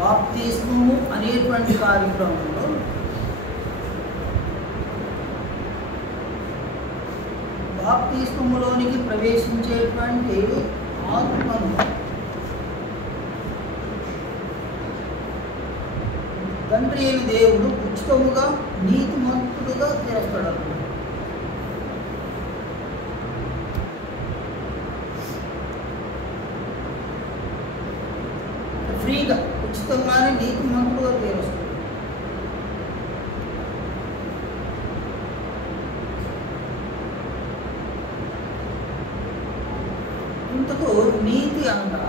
బాప్తిస్మము అనేటువంటి కార్యక్రమంలో బాప్తిస్మములోనికి ప్రవేశించేటువంటి ఆత్మను తండ్రి అయిన దేవుడు ఉచితముగా నీతిమంతుడుగా చేస్తాడు. ఫ్రీగా ఉచితంగానే నీతిమంతుడుగా చేస్తాడు. ఇంతకు నీతి అనగా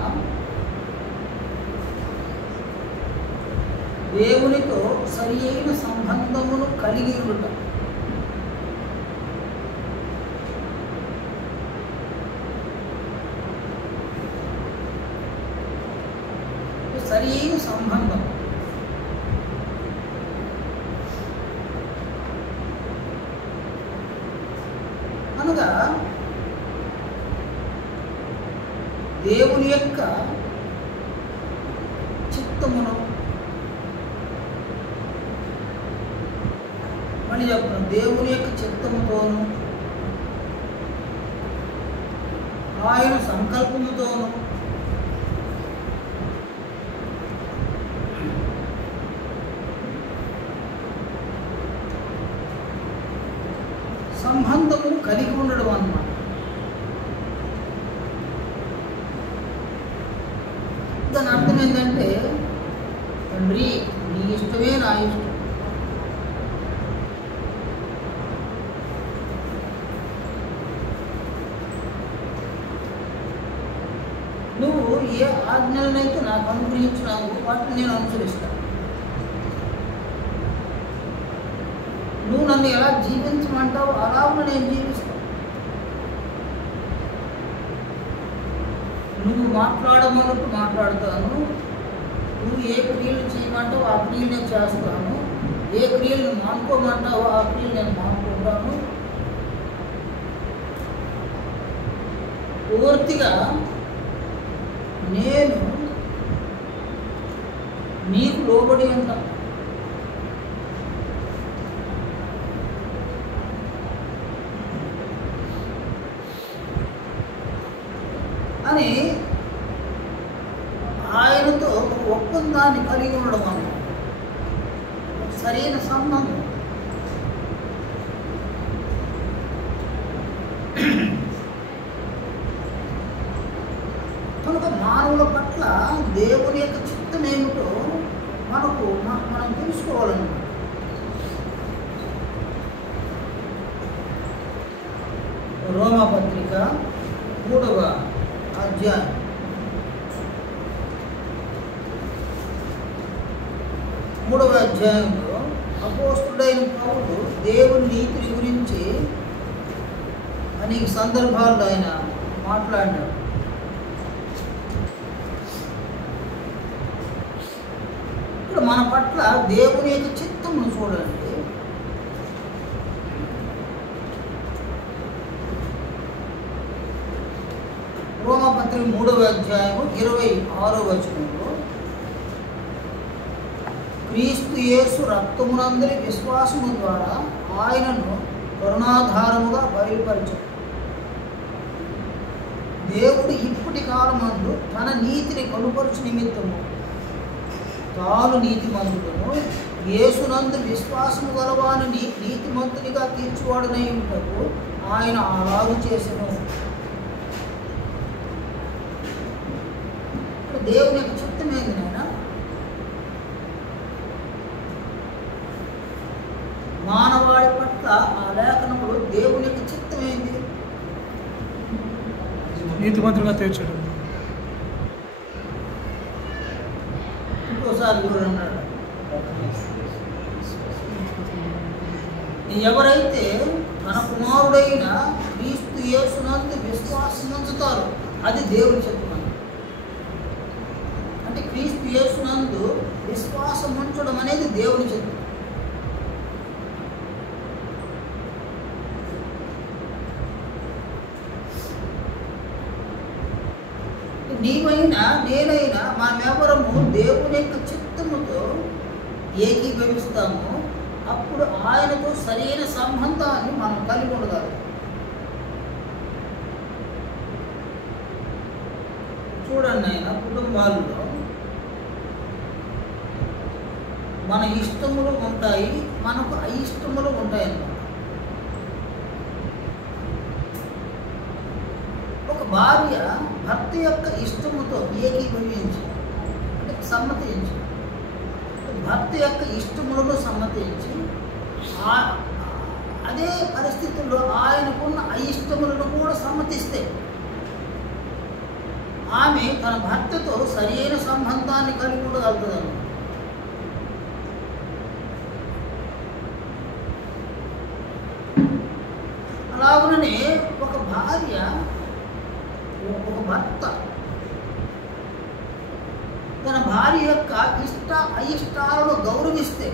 దేవునితో సరి అయిన సంబంధమును కలిగి ఉండుట. సరి అయిన సంబంధం అనగా దేవుని యొక్క చిత్తమును మళ్ళీ చెప్తున్నాను, దేవుని యొక్క చిత్తముతోను ఆయన సంకల్పముతోను సంబంధము కలిగి ఉండడం అన్నమాట. దాని అర్థం ఏంటంటే, తండ్రి నీ ఇష్టమే నా ఇష్టం, నువ్వు ఏ ఆజ్ఞలనైతే నాకు అనుగ్రహించినావు వాటిని నేను అనుసరిస్తాను. నువ్వు నన్ను ఎలా జీవించమంటావు అలా నేను జీవిస్తాను. నువ్వు మాట్లాడమన్నట్టు మాట్లాడతాను. నువ్వు ఏ క్రియలు చేయమంటావు ఆ క్రియలు నేను చేస్తాను. ఏ క్రియలను మానుకోమంటావు ఆ క్రియలు నేను మానుకుంటాను. పూర్తిగా నేను నీకు లోబడి ఉంటాను. అని ఆయనతో ఒప్పందాన్ని కలిగి ఉండడం అన్నమాట. సరైన సంబంధం. కనుక మానవుల పట్ల దేవుని యొక్క చిత్తం ఏమిటో మనం తెలుసుకోవాలన్నమాట. రోమపత్రిక 3వ అధ్యాయం 3వ అధ్యాయంలో అపోస్తుడైన పౌలు దేవుని నీతిని గురించి అనేక సందర్భాల్లో ఆయన మాట్లాడినాడు. ఇక్కడ మన పట్ల దేవుని యొక్క చిత్తమును చూడండి. రోమపత్రిక 3వ అధ్యాయము 26వ వచనంలో, క్రీస్తు యేసు రక్తమునందరి విశ్వాసము ద్వారా ఆయనను కరుణాధారముగా బయలుపరిచాడు. దేవుడు ఇప్పటి కాలమందు తన నీతిని కనుపరచు నిమిత్తము తాను నీతిమంతుడును యేసునందు విశ్వాసము గలవాని నీతిమంతునిగా తీర్చువాడనై ఉంటకు ఆయన అలాగు చేసెను. దేవుని యొక్క చిత్తం ఏంది నాయనా? మానవాళి పట్ల ఆ లేఖనములు దేవుని యొక్క చిత్తం ఏంది? నీతిమంతులుగా తీర్చడం. ఇంకోసారి చూడన్నాడు, ఎవరైతే తన కుమారుడైన క్రీస్తు యేసునందు విశ్వాసం ఉంచుతారో అది దేవుని చిత్తం. అంటే క్రీస్తు యేసునందు విశ్వాసం ఉంచడం అనేది దేవుని చిత్తం. నీవైనా నేనైనా మనమెవరము దేవుని యొక్క చిత్తముతో ఏకీభవిస్తాము, అప్పుడు ఆయనతో సరైన సంబంధాన్ని మనం కలిగి ఉండగలం. చూడండి, ఆయన కుటుంబాల్లో మన ఇష్టములు ఉంటాయి, మనకు అయిష్టములు ఉంటాయి అన్నమాట. ఒక భార్య భర్త యొక్క ఇష్టముతో ఏకీభవించి అంటే సమ్మతించి, భర్త యొక్క ఇష్టములను సమ్మతించి అదే పరిస్థితుల్లో ఆయనకున్న అయిష్టములను కూడా సమ్మతిస్తే ఆమె తన భర్తతో సరైన సంబంధాన్ని కలిగి ఉండగలుగుతుంది. అలాగనే ఒక భార్య ఒక భర్త తన భార్య యొక్క ఇష్ట అయిష్టాలను గౌరవిస్తే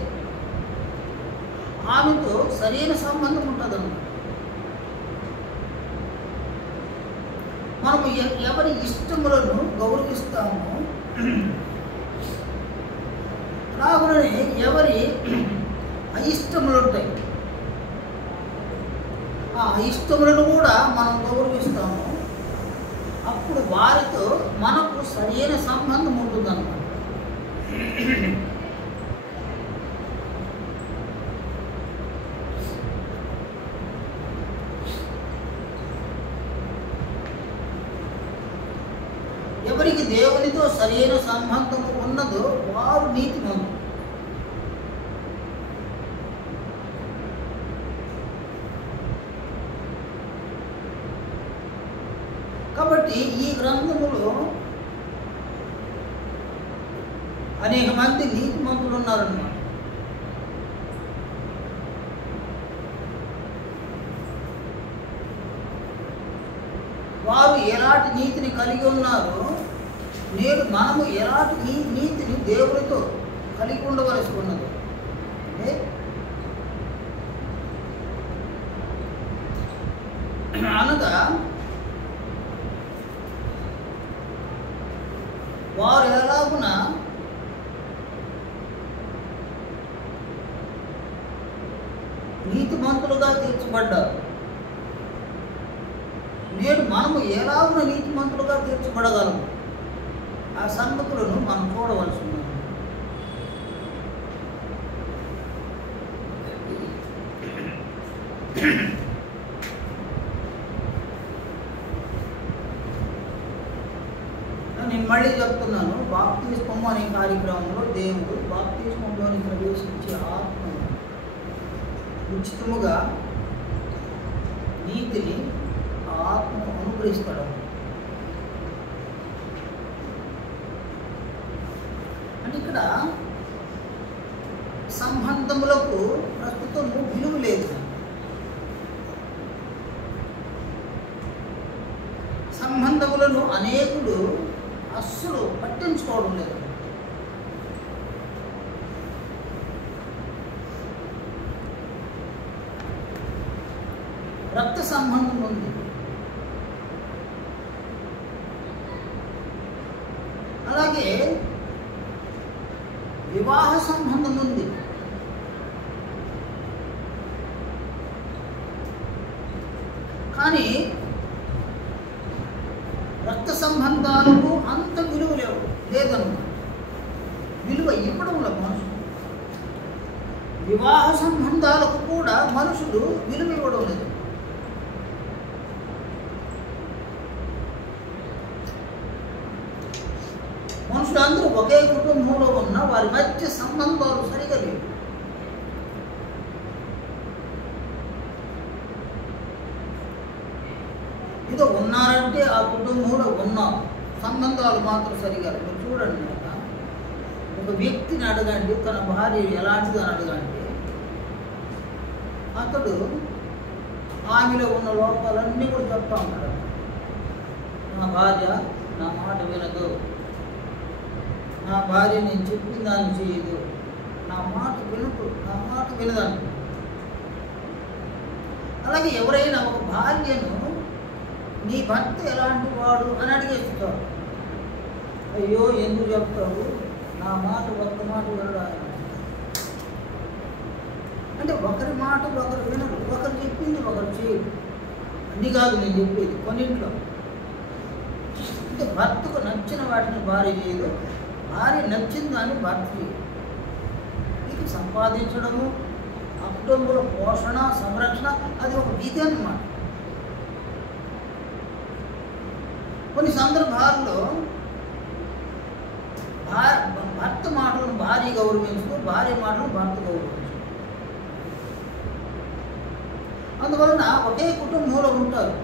ఆమెతో సరైన సంబంధం ఉంటుందన్నమాట. మనము ఎవరి ఇష్టములను గౌరవిస్తామో అలాగనే ఎవరి అయిష్టములు ఉంటాయి, ఆ అయిష్టములను కూడా మనం గౌరవిస్తాము, అప్పుడు వారితో మనకు సరైన సంబంధం ఉంటుందన్నమాట. ఎవరికి దేవునితో సరైన సంబంధం ఉన్నదో వారు నీతిమంతులు. కాబట్టి ఈ గ్రంథములో అనేక మంది నీతిమంతులు ఉన్నారన్నమాట. వారు ఎలాంటి నీతిని కలిగి ఉన్నారో నేడు మనము ఎలాంటి నీతిని దేవునితో కలిగి ఉండవలసి ఉన్నది. అనగా వారు ఎలాగున నీతిమంతులుగా తీర్చబడ్డారు, నేడు మనము ఎలాగున నీతిమంతులుగా తీర్చబడగలము, ఆ సంగతులను మనం చూడవలసి ఉన్నది. నేను మళ్ళీ చెప్తున్నాను, బాప్తిస్మం అనే కార్యక్రమంలో దేవుడు బాప్తిస్మంలోని ప్రవేశించే ఆత్మను ఉచితముగా నీతిని ఆ ఆత్మను అనుగ్రహిస్తాడు. అంటే ఇక్కడ సంబంధములకు ప్రస్తుతం విలువ లేదు. సంబంధములను అనేకులు అస్సలు పట్టించుకోవడం లేదు. రక్త సంబంధం ఉంది, అలాగే వివాహ సంబంధం ఉంది, కానీ రక్త సంబంధాలకు అంత విలువ లేదన్నమాట. విలువ ఇవ్వడంలో మనుషులు, వివాహ సంబంధాలకు కూడా మనుషులు విలువ ఇవ్వడం లేదు. మనుషులందరూ ఒకే కుటుంబంలో ఉన్న వారి మధ్య సంబంధాలు సరిగా లేవు. ఏదో ఉన్నారంటే ఆ కుటుంబంలో ఉన్నాం, సంబంధాలు మాత్రం సరిగా లేవు. చూడండి, ఒక వ్యక్తిని అడగండి తన భార్య ఎలాంటిది అని అడగండి, అతడు ఆమెలో ఉన్న లోపాలన్నీ కూడా చెప్తా ఉంటాడు. నా భార్య నా మాట వినదు, నా భార్య నేను చెప్పిన దాన్ని చేయదు, నా మాట వినదంట. అలాగే ఎవరైనా ఒక భార్యను నీ భర్త ఎలాంటి వాడు అని అడిగేస్తారు. అయ్యో ఎందుకు చెప్తావు, నా మాట ఒక్క మాట వినడు ఆయన. అంటే ఒకరి మాట ఒకరు వినరు, ఒకరు చెప్పింది ఒకరు చేయరు. అన్నీ కాదు నేను చెప్పేది, కొన్నింట్లో అంటే భర్తకు నచ్చిన వాటిని భార్య చేయదు, భార్య నచ్చిన దాన్ని భర్త చేయదు. ఇది సంపాదించడము, కుటుంబుల పోషణ సంరక్షణ అది ఒక విధి అన్నమాట. కొన్ని సందర్భాల్లో భర్త మాటలను భార్య గౌరవించు, భార్య మాటలను భర్త గౌరవించు. అందువలన ఒకే కుటుంబంలో ఉంటారు,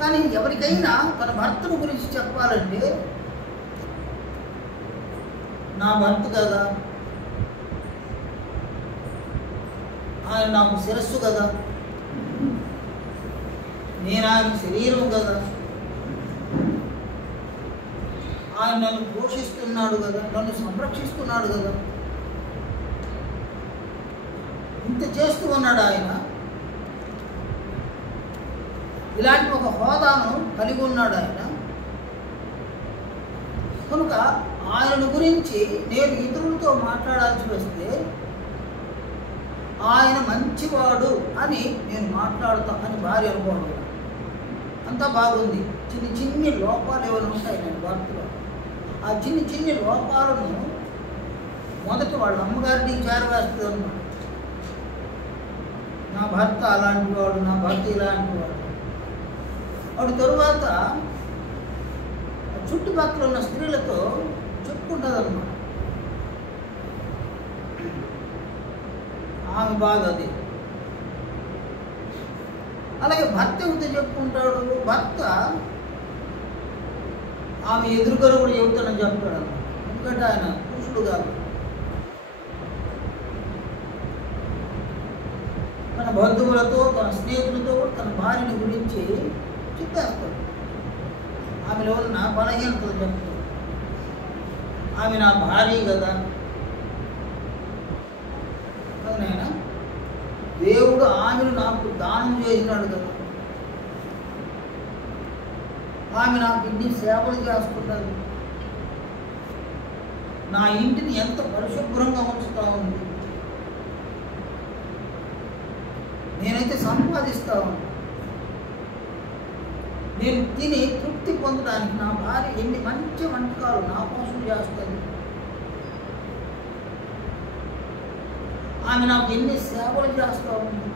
కానీ ఎవరికైనా తన భర్తను గురించి చెప్పాలంటే నా భర్త కదా, ఆయన నాకు శిరస్సు కదా, నేను ఆయన శరీరం కదా, ఆయన నన్ను పోషిస్తున్నాడు కదా, నన్ను సంరక్షిస్తున్నాడు కదా, ఇంత చేస్తూ ఉన్నాడు ఆయన, ఇలాంటి ఒక హోదాను కలిగి ఉన్నాడు ఆయన. కనుక ఆయన గురించి నేను ఇతరులతో మాట్లాడాల్సి వస్తే ఆయన మంచివాడు అని నేను మాట్లాడుతా అని భార్య అనుకోవడం అంతా బాగుంది. చిన్ని చిన్ని లోపాలు ఏమైనా ఉంటాయి నేను భర్తలో, ఆ చిన్ని చిన్ని లోపాలను మొదట వాళ్ళ అమ్మగారికి చేరవేస్తుంది అన్నమాట. నా భర్త అలాంటి వాడు, నా భర్త ఇలాంటి వాడు. వాడి తరువాత చుట్టుపక్కల ఉన్న స్త్రీలతో చెప్పుకుంటుంది అన్నమాట. ఆమె బాధ అది. అలాగే భర్త ఎవరితో చెప్పుకుంటాడు, భర్త ఆమె ఎదురుగా కూడా చెబుతానని చెప్తాడు అన్నమాట. ఎందుకంటే ఆయన పురుషుడు కాదు. తన బంధువులతో తన స్నేహితులతో కూడా తన భార్యని గురించి చెప్పేస్తాడు. ఆమెలో ఉన్న బలహీనతలు చెప్తాడు. ఆమె నా భార్య కదా, నాయన దేవుడు ఆమెను నాకు దానం చేసినాడు కదా, ఆమె నాకు ఇన్ని సేవలు చేస్తున్నది, నా ఇంటిని ఎంత పరిశుభ్రంగా ఉంచుతా ఉంది, నేనైతే సంపాదిస్తా ఉన్నా, నేను తిని తృప్తి పొందడానికి నా భార్య ఎన్ని మంచి వంటకాలు నా కోసం చేస్తుంది, ఆమె నాకు ఎన్ని సేవలు చేస్తూ ఉంది,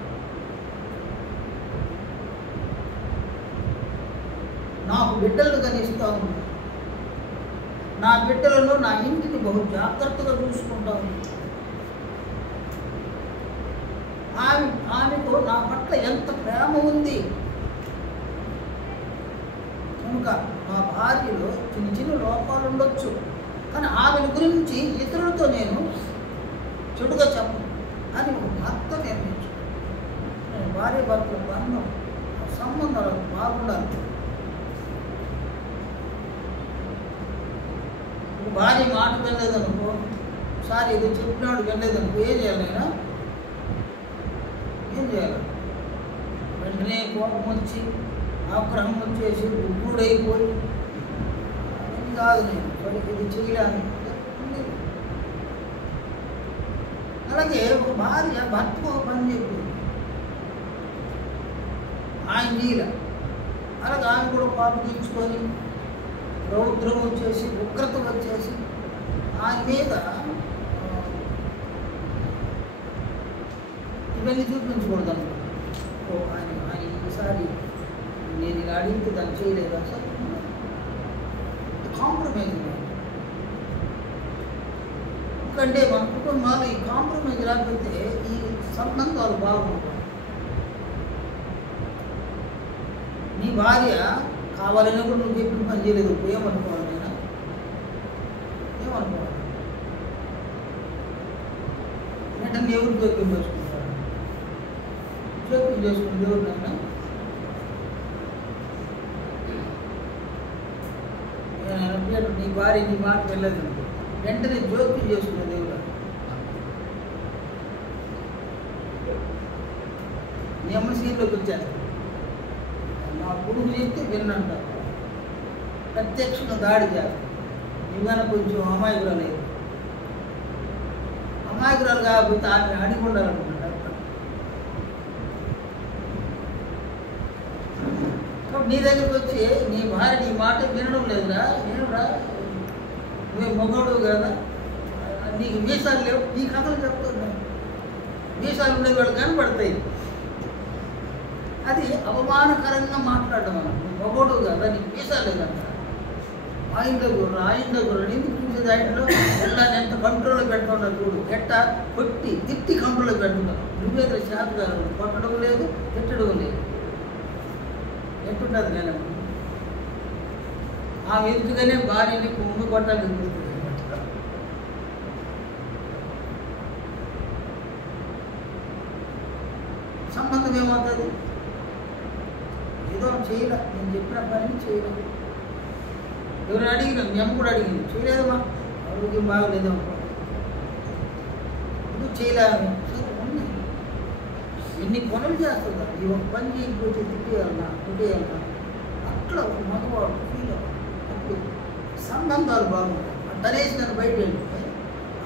నాకు బిడ్డలను కనిస్తూ ఉంది, నా బిడ్డలను నా ఇంటిని బహు జాగ్రత్తగా చూసుకుంటా ఉంది, ఆమెకు నా పట్ల ఎంత ప్రేమ ఉంది. కనుక మా భార్యలో చిన్న చిన్న లోపాలు ఉండొచ్చు, కానీ ఆమెను గురించి ఇతరులతో నేను చెడుగా చెప్పను అని ఒక భర్త నిర్ణయించు. భార్య భర్తల బంధం సంబంధాలు బాగుండాలి. భార్య మాట వెళ్ళలేదనుకో, ఒకసారి ఇది చెప్పినాడు వెళ్ళలేదనుకో, ఏం చేయాలి అయినా ఏం చేయాలి? వెంటనే కోపం వచ్చి ఆగ్రహం వచ్చేసి ఉగ్రుడైపోయి అది కాదు, నేను వాడికి ఇది చేయడానికి. అలాగే ఒక భార్య భర్తకు ఒక పని చెప్పింది, ఆయన చేయలే. అలాగే ఆమె కూడా కోపం తీర్చుకొని రౌద్రం వచ్చేసి ఉగ్రత వచ్చేసి ఆయన మీద ఇవన్నీ చూపించకూడదు అనుకో. ఆయన ఈసారి నేను ఇలా అడిగితే దాన్ని చేయలేదు అసలు కాంప్రమైజ్. ఎందుకంటే మన కుటుంబాలు ఈ కాంప్రమైజ్ లేకపోతే ఈ సంబంధాలు బాగుంటాయి. నీ భార్య కావాలని కూడా నువ్వు చెప్పిన పని చేయలేదు, ఏమనుకోవాలి? నేను ఏమనుకోవాలి? వెంటనే ఎవరు జోక్యం చేసుకుంటారు? జోక్యం చేసుకుంటే ఎవరినైనా నీ భార్య నీ మాట వెళ్ళదండి, వెంటనే జోక్యం చేసుకునే దేవుడు నీ అమ్మ సీట్లోకి వచ్చేస్తాడు. నా కొడుకు చెప్తే విన్నంటారు. ప్రత్యక్షంగా దాడి చేస్తారు. ఇవన్నీ కొంచెం అమాయకురాలు లేదు, అమాయకురాలు కాకపోతే ఆమె అడిగి ఉండాలనుకుంటారు. నీ దగ్గరికి వచ్చి నీ భార్య నీ మాట వినడం లేదురా, ఏమిరా నువ్వు మగోడు కదా, నీకు మీసాలు లేవు, నీ కథలు చెప్తున్నా, మీసాలు ఉండేవాడు కనపడతాయి. అది అవమానకరంగా మాట్లాడడం. మనం మగోడు కదా, నీకు మీసాలు లేదంట, ఆ ఇంట్లో గుర్రాడు ఎందుకు చూసేది, ఆ ఇంట్లో వెళ్ళాలని ఎంత కంట్రోల్లో పెట్టుకున్నారు చూడు, ఎట్ట కొట్టి తిట్టి కంట్రోల్లో పెట్టుకున్నావు. నువ్వేదో చేత కాదు, కొట్టడం లేదు తిట్టడం లేదు, ఎట్టుండదు నేను ఆమె ఎదుగుగానే భార్యని ముందు కొట్టాలి. సంబంధం ఏమవుతుంది? ఏదో చేయలే, నేను చెప్పిన పని చేయలేదు. ఎవరు అడిగినా, మీ అమ్మ కూడా అడిగింది, చేయలేదమ్మా ఆరోగ్యం బాగలేదమ్మా, నువ్వు చేయలేము. ఎన్ని పనులు చేస్తుందా, ఈ ఒక పని చేయకపోతే తిట్టేయాలన్నా అట్లా ఒక మగవాడు ఫీల్ అప్పుడు సంబంధాలు బాగుంటాయి. తనేసి నన్ను బయట వెళ్తే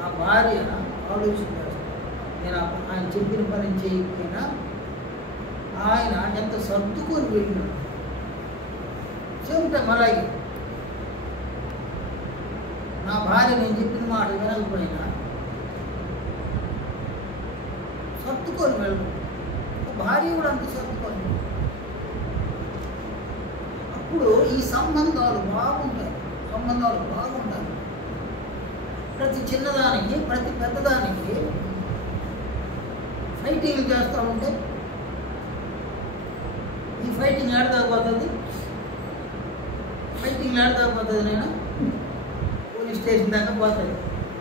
ఆ భార్య ఆలోచన చేస్తాను, నేను ఆయన చెప్పిన పని చేయకపోయినా ఆయన ఎంత సర్దుకొని వెళ్ళినాడు. చెబుతాం అలాగే నా భార్య నేను చెప్పిన మాట వినకపోయినా సర్దుకొని వెళ్ళడం. భార్య కూడా అంత సర్దుకొని, అప్పుడు ఈ సంబంధాలు బాగుంటాయి. ప్రతి చిన్నదానికి ప్రతి పెద్దదానికి ఫైటింగ్లు చేస్తూ ఉంటే ఈ ఫైటింగ్ ఆడదాకపోతుంది, నేను పోలీస్ స్టేషన్ దాకా పోతుంది,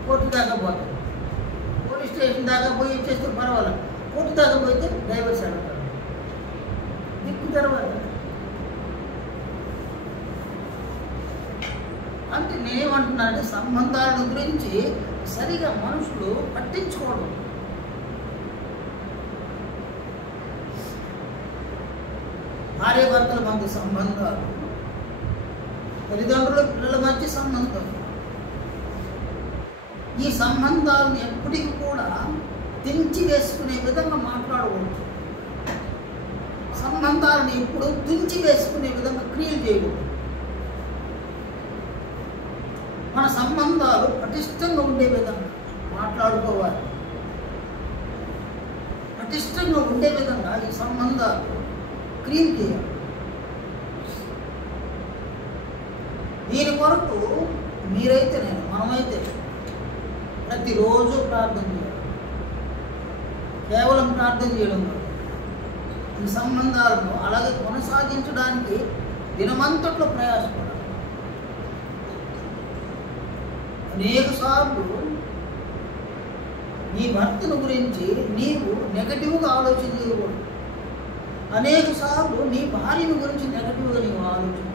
కోర్టు దాకా పోతుంది. పోలీస్ స్టేషన్ దాకా పోయి ఇచ్చేస్తే పర్వాలేదు, కోర్టు దాకా పోతే డైవర్స్ అడుగుతారు. దిక్కు తర్వాత అంటే నేనేమంటున్నా అంటే సంబంధాల గురించి సరిగా మనుషులు పట్టించుకోవడం. భార్యాభర్తల మధ్య సంబంధాలు, తల్లిదండ్రుల పిల్లల మధ్య సంబంధాలు, ఈ సంబంధాలను ఎప్పటికీ కూడా తెంచి వేసుకునే విధంగా మాట్లాడకూడదు. సంబంధాలను ఎప్పుడు తుంచి వేసుకునే విధంగా క్రియలు చేయకూడదు. మన సంబంధాలు పటిష్టంగా ఉండే విధంగా మాట్లాడుకోవాలి. పటిష్టంగా ఉండే విధంగా ఈ సంబంధాలు క్రియలు చేయాలి. దీని కొరకు మీరైతే మనమైతే ప్రతిరోజు ప్రార్థన చేయాలి. కేవలం ప్రార్థన చేయడం కాదు, ఈ సంబంధాలను అలాగే కొనసాగించడానికి దినమంతట్లో ప్రయాసపడాలి. అనేక సార్లు నీ భర్తను గురించి నీవు నెగటివ్గా ఆలోచన చేయకూడదు. అనేక సార్లు నీ భార్యను గురించి నెగటివ్గా నీవు ఆలోచన,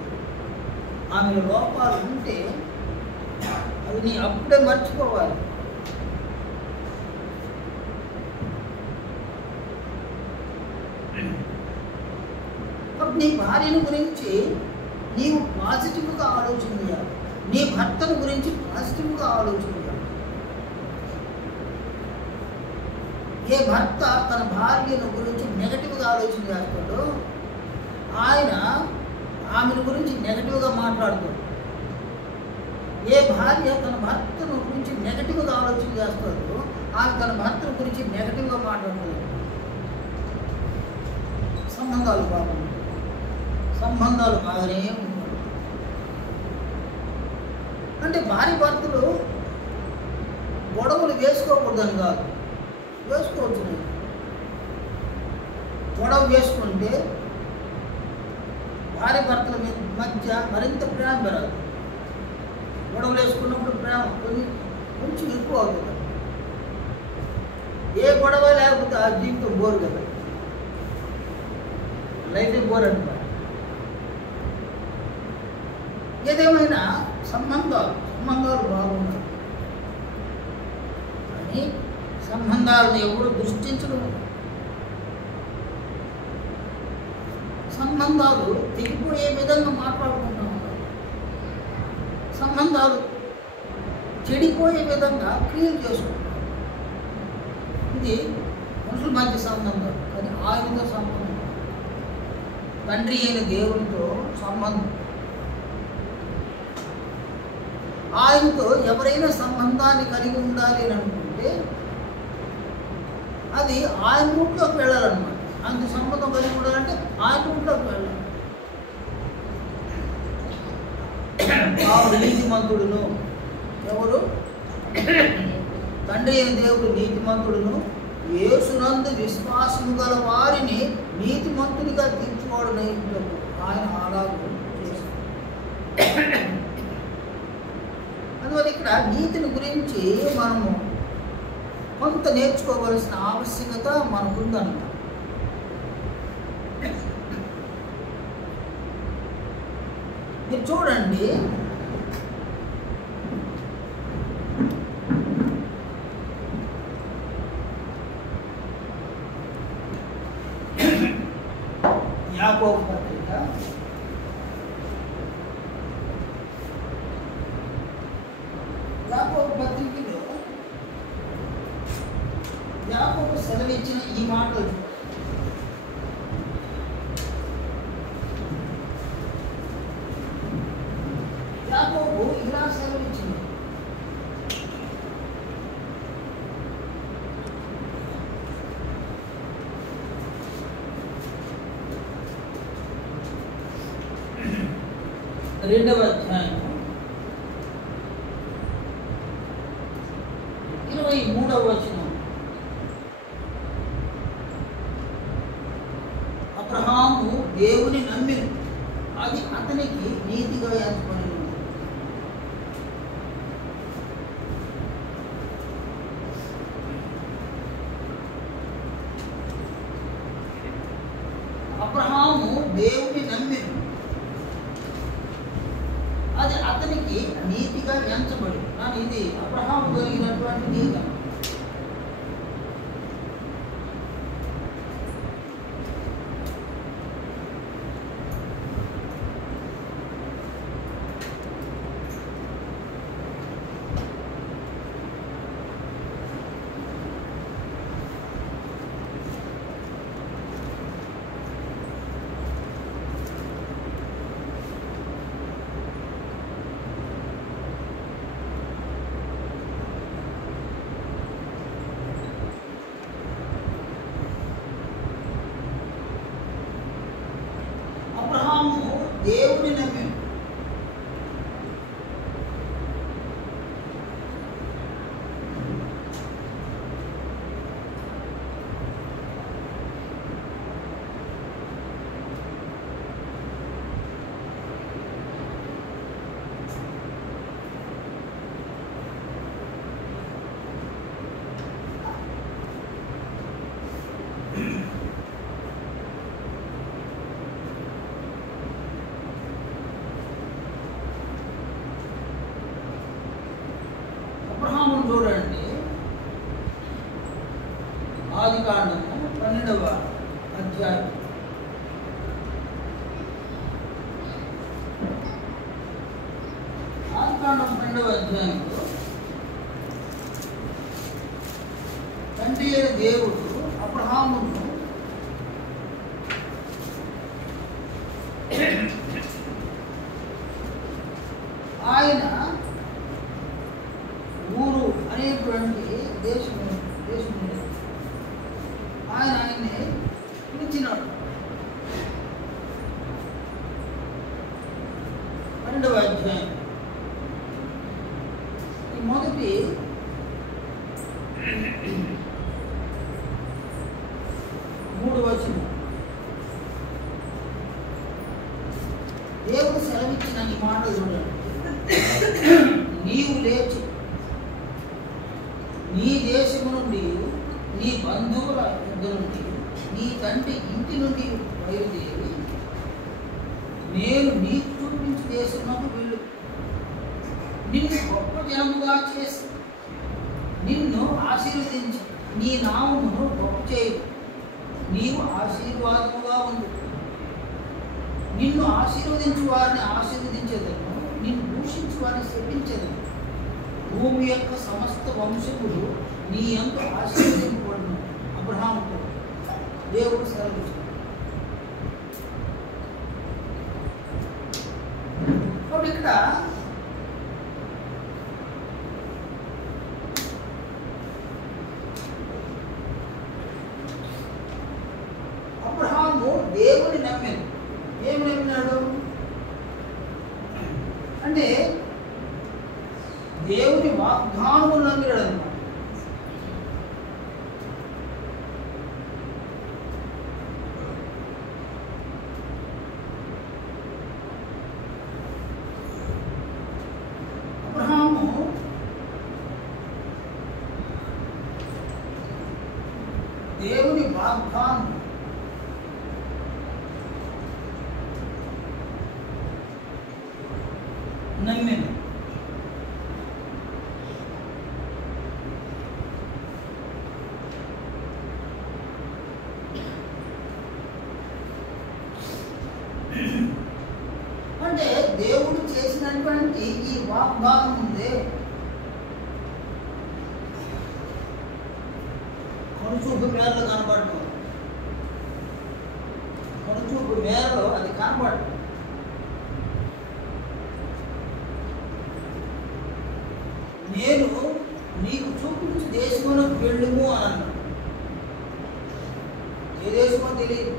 ఆమెలో లోపాలు ఉంటే అవి నీ అప్పుడే మర్చిపోవాలి. నీ భార్యను గురించి నీవు పాజిటివ్గా ఆలోచన చేయాలి. నీ భర్తను గురించి పాజిటివ్గా ఆలోచన చేయాలి. ఏ భర్త తన భార్యను గురించి నెగటివ్గా ఆలోచన చేస్తాడో ఆయన ఆమెను గురించి నెగటివ్గా మాట్లాడుతాడు. ఏ భార్య తన భర్తను గురించి నెగటివ్గా ఆలోచన చేస్తాడో ఆమె తన భర్తను గురించి నెగటివ్గా మాట్లాడుతుంది. సంబంధాలు బాగుంటాయి, సంబంధాలు బాగానే ఉంటాయి. అంటే భార్య భర్తలు గొడవలు వేసుకోకూడదని కాదు, వేసుకోవచ్చు. గొడవ వేసుకుంటే భార్య భర్తల మధ్య మరింత ప్రేమ పెరగదు. గొడవలు వేసుకున్నప్పుడు ప్రేమ కొంచెం ఎక్కువ అవుతుంది. ఏ గొడవ లేకపోతే ఆ జీవితం బోరు కదా, లైఫ్ బోర్ అనమాట. ఏదేమైనా సంబంధాలు బాగుంటాయి, కానీ సంబంధాలను ఎవరు దృష్టించడం, సంబంధాలు తెగిపోయే విధంగా మాట్లాడుకుంటూ ఉంటారు. సంబంధాలు చెడిపోయే విధంగా క్రియలు చేసుకుంటారు. ఇది మనుషుల మధ్య సంబంధం, అది ఆయనతో సంబంధం, తండ్రి అయిన దేవునితో సంబంధం. ఆయనతో ఎవరైనా సంబంధాన్ని కలిగి ఉండాలి అని అనుకుంటే అది ఆయన రూట్లోకి వెళ్ళాలన్నమాట. అంత సంబంధం కలిగి ఉండాలంటే ఆయన రూట్లోకి వెళ్ళాలి. నీతిమంతుడును, ఎవరు? తండ్రి అయిన దేవుడు నీతిమంతుడును, యేసునందు విశ్వాసము గల వారిని నీతిమంతుడిగా తీర్చుకోవడం ఆయన అలాగే చేశారు. అందువల్ల ఇక్కడ నీతిని గురించి మనము కొంత నేర్చుకోవలసిన ఆవశ్యకత మనకుందన్నమాట. మీరు చూడండి, యాకోబు పత్రిక పత్రికలో యాకోబు సెలవిచ్చిన ఈ మాటలు యాకోబు ఇలా సెలవిచ్చింది. రెండవ అధ్యాయం 23వ వచనం. అబ్రహాము దేవుని నమ్మిను, అది అతనికి నీతిగా ఎంచబడినది. అబ్రహాము దేవుని నమ్మిను, అది అతనికి నీతిగా ఎంచబడి. కానీ ఇది అబ్రహాము కలిగినటువంటి నీతి. దేవుని నమ్మి అబ్రహామును చూడండి. ఆదికాండము 12వ అధ్యాయం ఆదికాండం 12వ అధ్యాయంలో తండ్రి అయిన దేవుడు అబ్రహామును ఆయన ఊరు అనేటువంటి దేశం ఆయన్ని పిలిచినాడు. 12వ అధ్యాయం ఈ మొదటి 3వ వచనం. దేవుడు సెలవిచ్చిన ఈ మాటలు చూడండి. నీవు లేచి నీ దేశము నుండి, నీ బంధువుల యొద్ద నుండి, నీ తండ్రి ఇంటి నుండి బయలుదేరి నేను నీకు చూపించి దేశమునకు వెళ్ళు. నిన్ను గొప్ప జనముగా చేసి నిన్ను ఆశీర్వదించి నీ నామమును గొప్ప చేయు. నీవు ఆశీర్వాదముగా ఉండు. నిన్ను ఆశీర్వదించు వారిని ఆశీర్వదించేదను, నిన్ను దూషించి వారిని శపించదు. భూమి యొక్క సమస్త వంశములు నీ యందు ఆశీర్వదింపబడును. అబ్రహాముతో దేవుడు సెలవిచ్చాడు. కాబట్టి ఇక్కడ అబ్రహాము దేవుని నమ్మాడు. ఏమి నమ్మినాడు అంటే దేవుని వాగ్దానము నమ్మినాడు అన్నమాట. అబ్రహాము దేవుని వాగ్దానం నమ్మిన. అంటే దేవుడు చేసినటువంటి ఈ వాగ్దానం ఉందే కనుచూపు మేరలో కనబడటం, కనుచూపు మేరలో అది కనబడటం. నేను నీకు చూపించి దేశమునకు వెళ్ళుము అని అన్నాడు. ఏ దేశమో తెలియదు,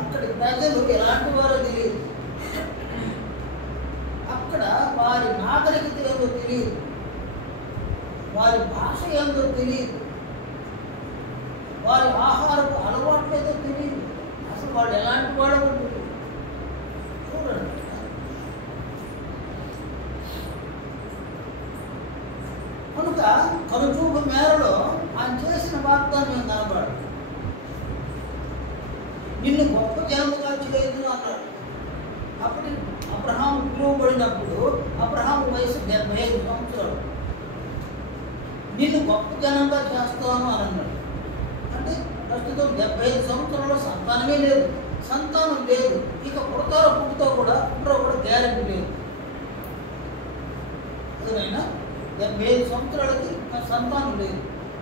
అక్కడి ప్రజలు ఎలాంటి వారో తెలియదు, అక్కడ వారి నాగరికత ఏదో తెలియదు, వారి భాష ఏదో తెలియదు, వారి ఆహారపు అలవాట్లు ఏదో తెలియదు, అసలు వాళ్ళు ఎలాంటి వాడో తెలియదు. చూడండి, కనుక కనుచూపు మేరలో ఆయన చేసిన వాగ్దానం ఏం కనబడు. నిన్ను గొప్ప జనముగా చేయదు అన్నాడు. అప్పుడు అబ్రహాము పిలువబడినప్పుడు అబ్రహాము వయసు 75 సంవత్సరాలు. నిన్ను గొప్ప జనంగా చేస్తాను అని అన్నాడు. అంటే ప్రస్తుతం 75 సంవత్సరాల్లో సంతానమే లేదు, సంతానం లేదు, ఇక పుడతారో కూడా గ్యారెంటీ లేదు. అదేనైనా 75 సంవత్సరాలకి సంతానం లేదు,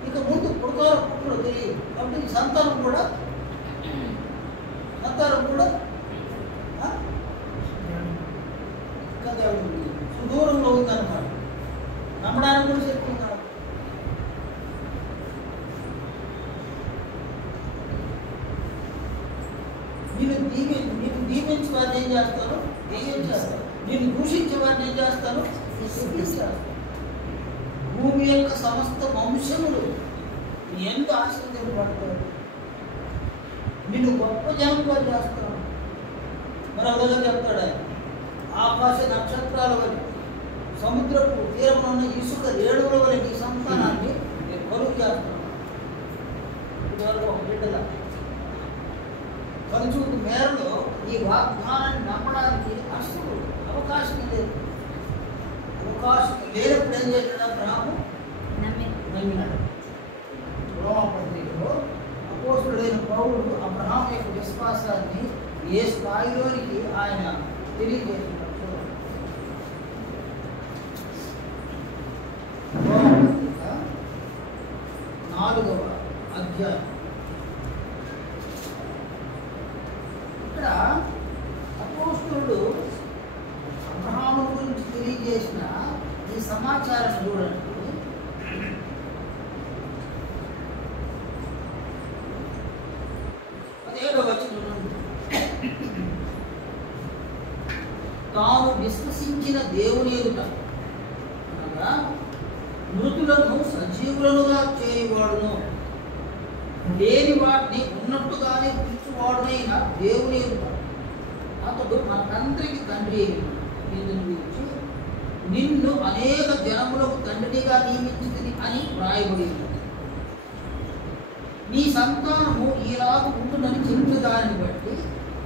ఇక ముందు పుడతారో తెలియదు. కాబట్టి ఈ సంతానం కూడా సుదూరంలో ఉందన్నమాట. నమ్మడానికి కూడా చెప్తున్నారు. నేను దీవించి వారిని ఏం చేస్తాను, చేస్తాను. నేను దూషించే వారిని ఏం చేస్తాను, శిక్షిస్తాను. భూమి యొక్క సమస్త వంశములు ఎంత ఆశీర్వదింపబడతాడు. నిన్ను గొప్ప జనంగా చేస్తాను. మరి అలాగే చెప్తాడు ఆయన, ఆకాశ నక్షత్రాల వలె సముద్రపు తీరంలో ఉన్న ఇసుక రేణువుల వలె నీ సంతానాన్ని నేను కలుగు చేస్తాను. ఇదివరకు ఒక బిడ్డల కనుచూపు మేరలో ఈ వాగ్దానాన్ని నమ్మడానికి అసలు అవకాశం లేదు. అవకాశం లేనప్పుడు ఏం చేశాడు అబ్రహాము? నమ్మినాడు. రోమపత్రికలో అపోస్తుడైన పౌలుడు అబ్రహాము యొక్క విశ్వాసాన్ని ఏ స్థాయిలోనికి ఆయన తెలియజేస్తున్నాడు. రోమపత్రిక 4వ అధ్యాయం. ఇక్కడ అపోస్తులుడు అబ్రహాము గురించి తెలియజేసిన ఈ సమాచారం చూడండి. తాను విశ్వసించిన దేవుని ఎదుట అనగా మృతులను సజీవులనుగా చేయవాడును, లేని వాటిని ఉన్నట్టుగానే పిలుచువాడునైన దేవుని ఎదుట అతడు మనందరికి తండ్రి గురించి నిన్ను అనేక జనములకు తండ్రిగా నియమించింది అని వ్రాయబడింది. నీ సంతానము ఈలాగు ఉంటుందని చెప్పిన దానిని బట్టి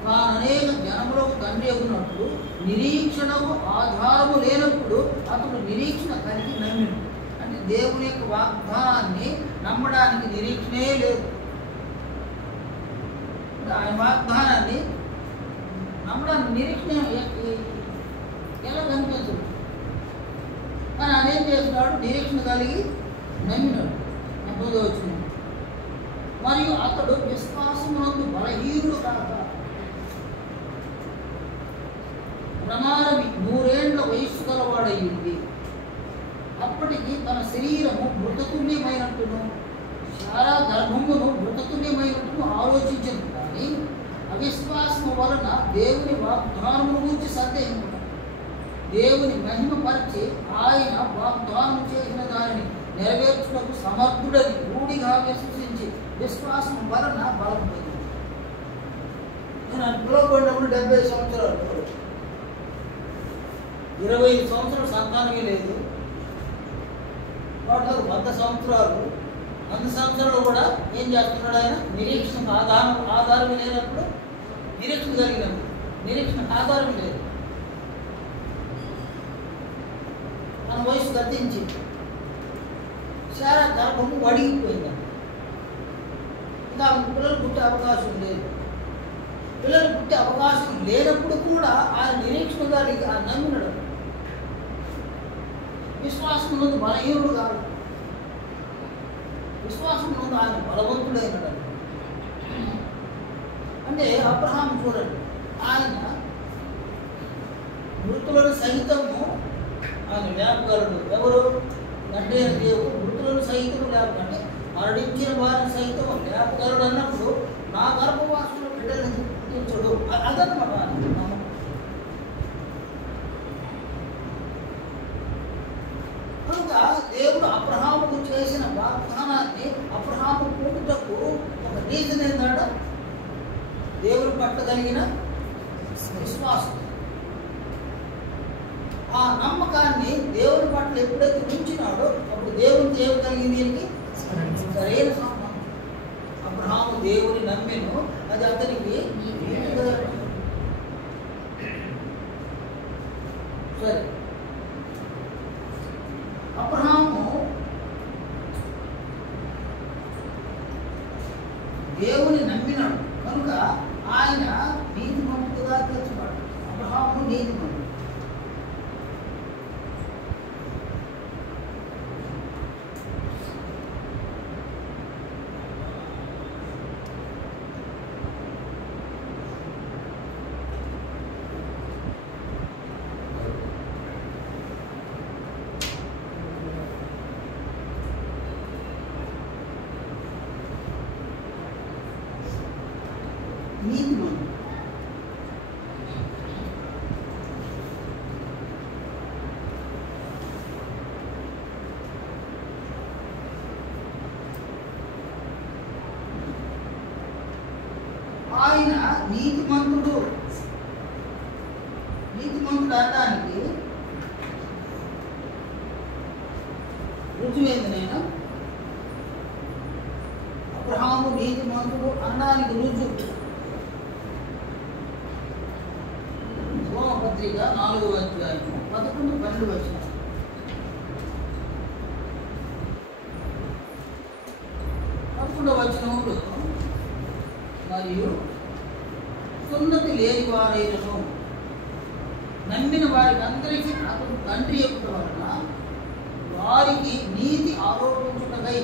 తాను అనేక జనములకు తండ్రి అవుతున్నప్పుడు నిరీక్షణకు ఆధారము లేనప్పుడు అతడు నిరీక్షణ కలిగి నమ్మిను. అంటే దేవుని యొక్క వాగ్దానాన్ని నమ్మడానికి నిరీక్షణే లేదు. ఆయన వాగ్దానాన్ని నమ్మడానికి నిరీక్షణ ఎలా కనిపించదు. కానీ ఆయన ఏం చేస్తున్నాడు? నిరీక్షణ కలిగి నమ్మినాడు. 9వ వచనం, మరియు అతడు విశ్వాసమునందు బలహీనుడు కాక ప్రమాణమి 100 ఏళ్ల వయస్సు గలవాడయ్యింది. అప్పటికి తన శరీరము మృతతుల్యమైనట్టును చాలా గర్భమును మృతతుల్యమైనట్టును ఆలోచించదు. కానీ అవిశ్వాసము వలన దేవుని వాగ్దానమును గురించి సందేహము, దేవుని మహిమపరిచి ఆయన వాగ్దానం చేసిన దానిని నెరవేర్చుటకు సమర్థుడని రూఢిగా విశ్వసించి విశ్వాసం వలన బలం పొందింది. నేను పిలువబడినప్పుడు 70 సంవత్సరాలు, 25 సంవత్సరాలు సంతానమే లేదు. వాడు 100 సంవత్సరాలు, 100 సంవత్సరాలు కూడా ఏం చేస్తున్నాడు? ఆయన నిరీక్షణ ఆధారం లేనప్పుడు, నిరీక్షణ కలిగినప్పుడు నిరీక్షణ ఆధారం లేదు. తన వయసు గతించి శారా గర్భము వడిగిపోయిందండి. ఇంకా పిల్లలు పుట్టే అవకాశం లేదు. పిల్లలు పుట్టే అవకాశం లేనప్పుడు కూడా ఆయన నిరీక్షణ కలిగి ఆ నమ్మినడు. విశ్వాసం ముందు బలహీనుడు కాదు, విశ్వాసం ముందు ఆయన బలవంతుడైనడు. అంటే అబ్రహాము చూడండి, ఆయన మృతులను సహితము ఆయన లేపగలడు. ఎవరు అంటే దేవుడు మృతులను సహితం లేపకండి, మరణించిన వారిని సైతం లేపగలడు అన్నప్పుడు నా గర్భవాసంలో బిడ్డలను పుట్టించడు. అదన్నమాట నమ్మకం. కనుక దేవుడు అబ్రహాముకు చేసిన వాగ్దానాన్ని అబ్రహాము పొందుటకు ఒక రీజన్ ఏంటంటే దేవుని పట్ల కలిగిన విశ్వాసం. ఆ నమ్మకాన్ని దేవుని పట్ల ఎప్పుడైతే ఉంచినాడో అప్పుడు దేవుని దేవు కలిగింది దీనికి సరైన సంబంధం. అబ్రహాము దేవుని నమ్మెను, అది అతనికి సరే. అబ్రహాము దేవుని నమ్మినాడు కనుక ఆయన నీతిమంతుడుగా తీర్చబడ్డాడు. అబ్రహాము నీతిమంతుడు. ఆయన నీతిమంతుడు. నీతిమంతుడు అనడానికి రుజువేంది? నేను అబ్రహాము నీతిమంతుడు అనడానికి రుజువు రోమపత్రిక 4వ అధ్యాయము 11-12 వచనం. వచనములు మరియు సున్నతి లేని వారైనను నమ్మిన వారికి అందరికీ అతడు తండ్రి యొక్క వలన వారికి నీతి ఆరోపించుటకై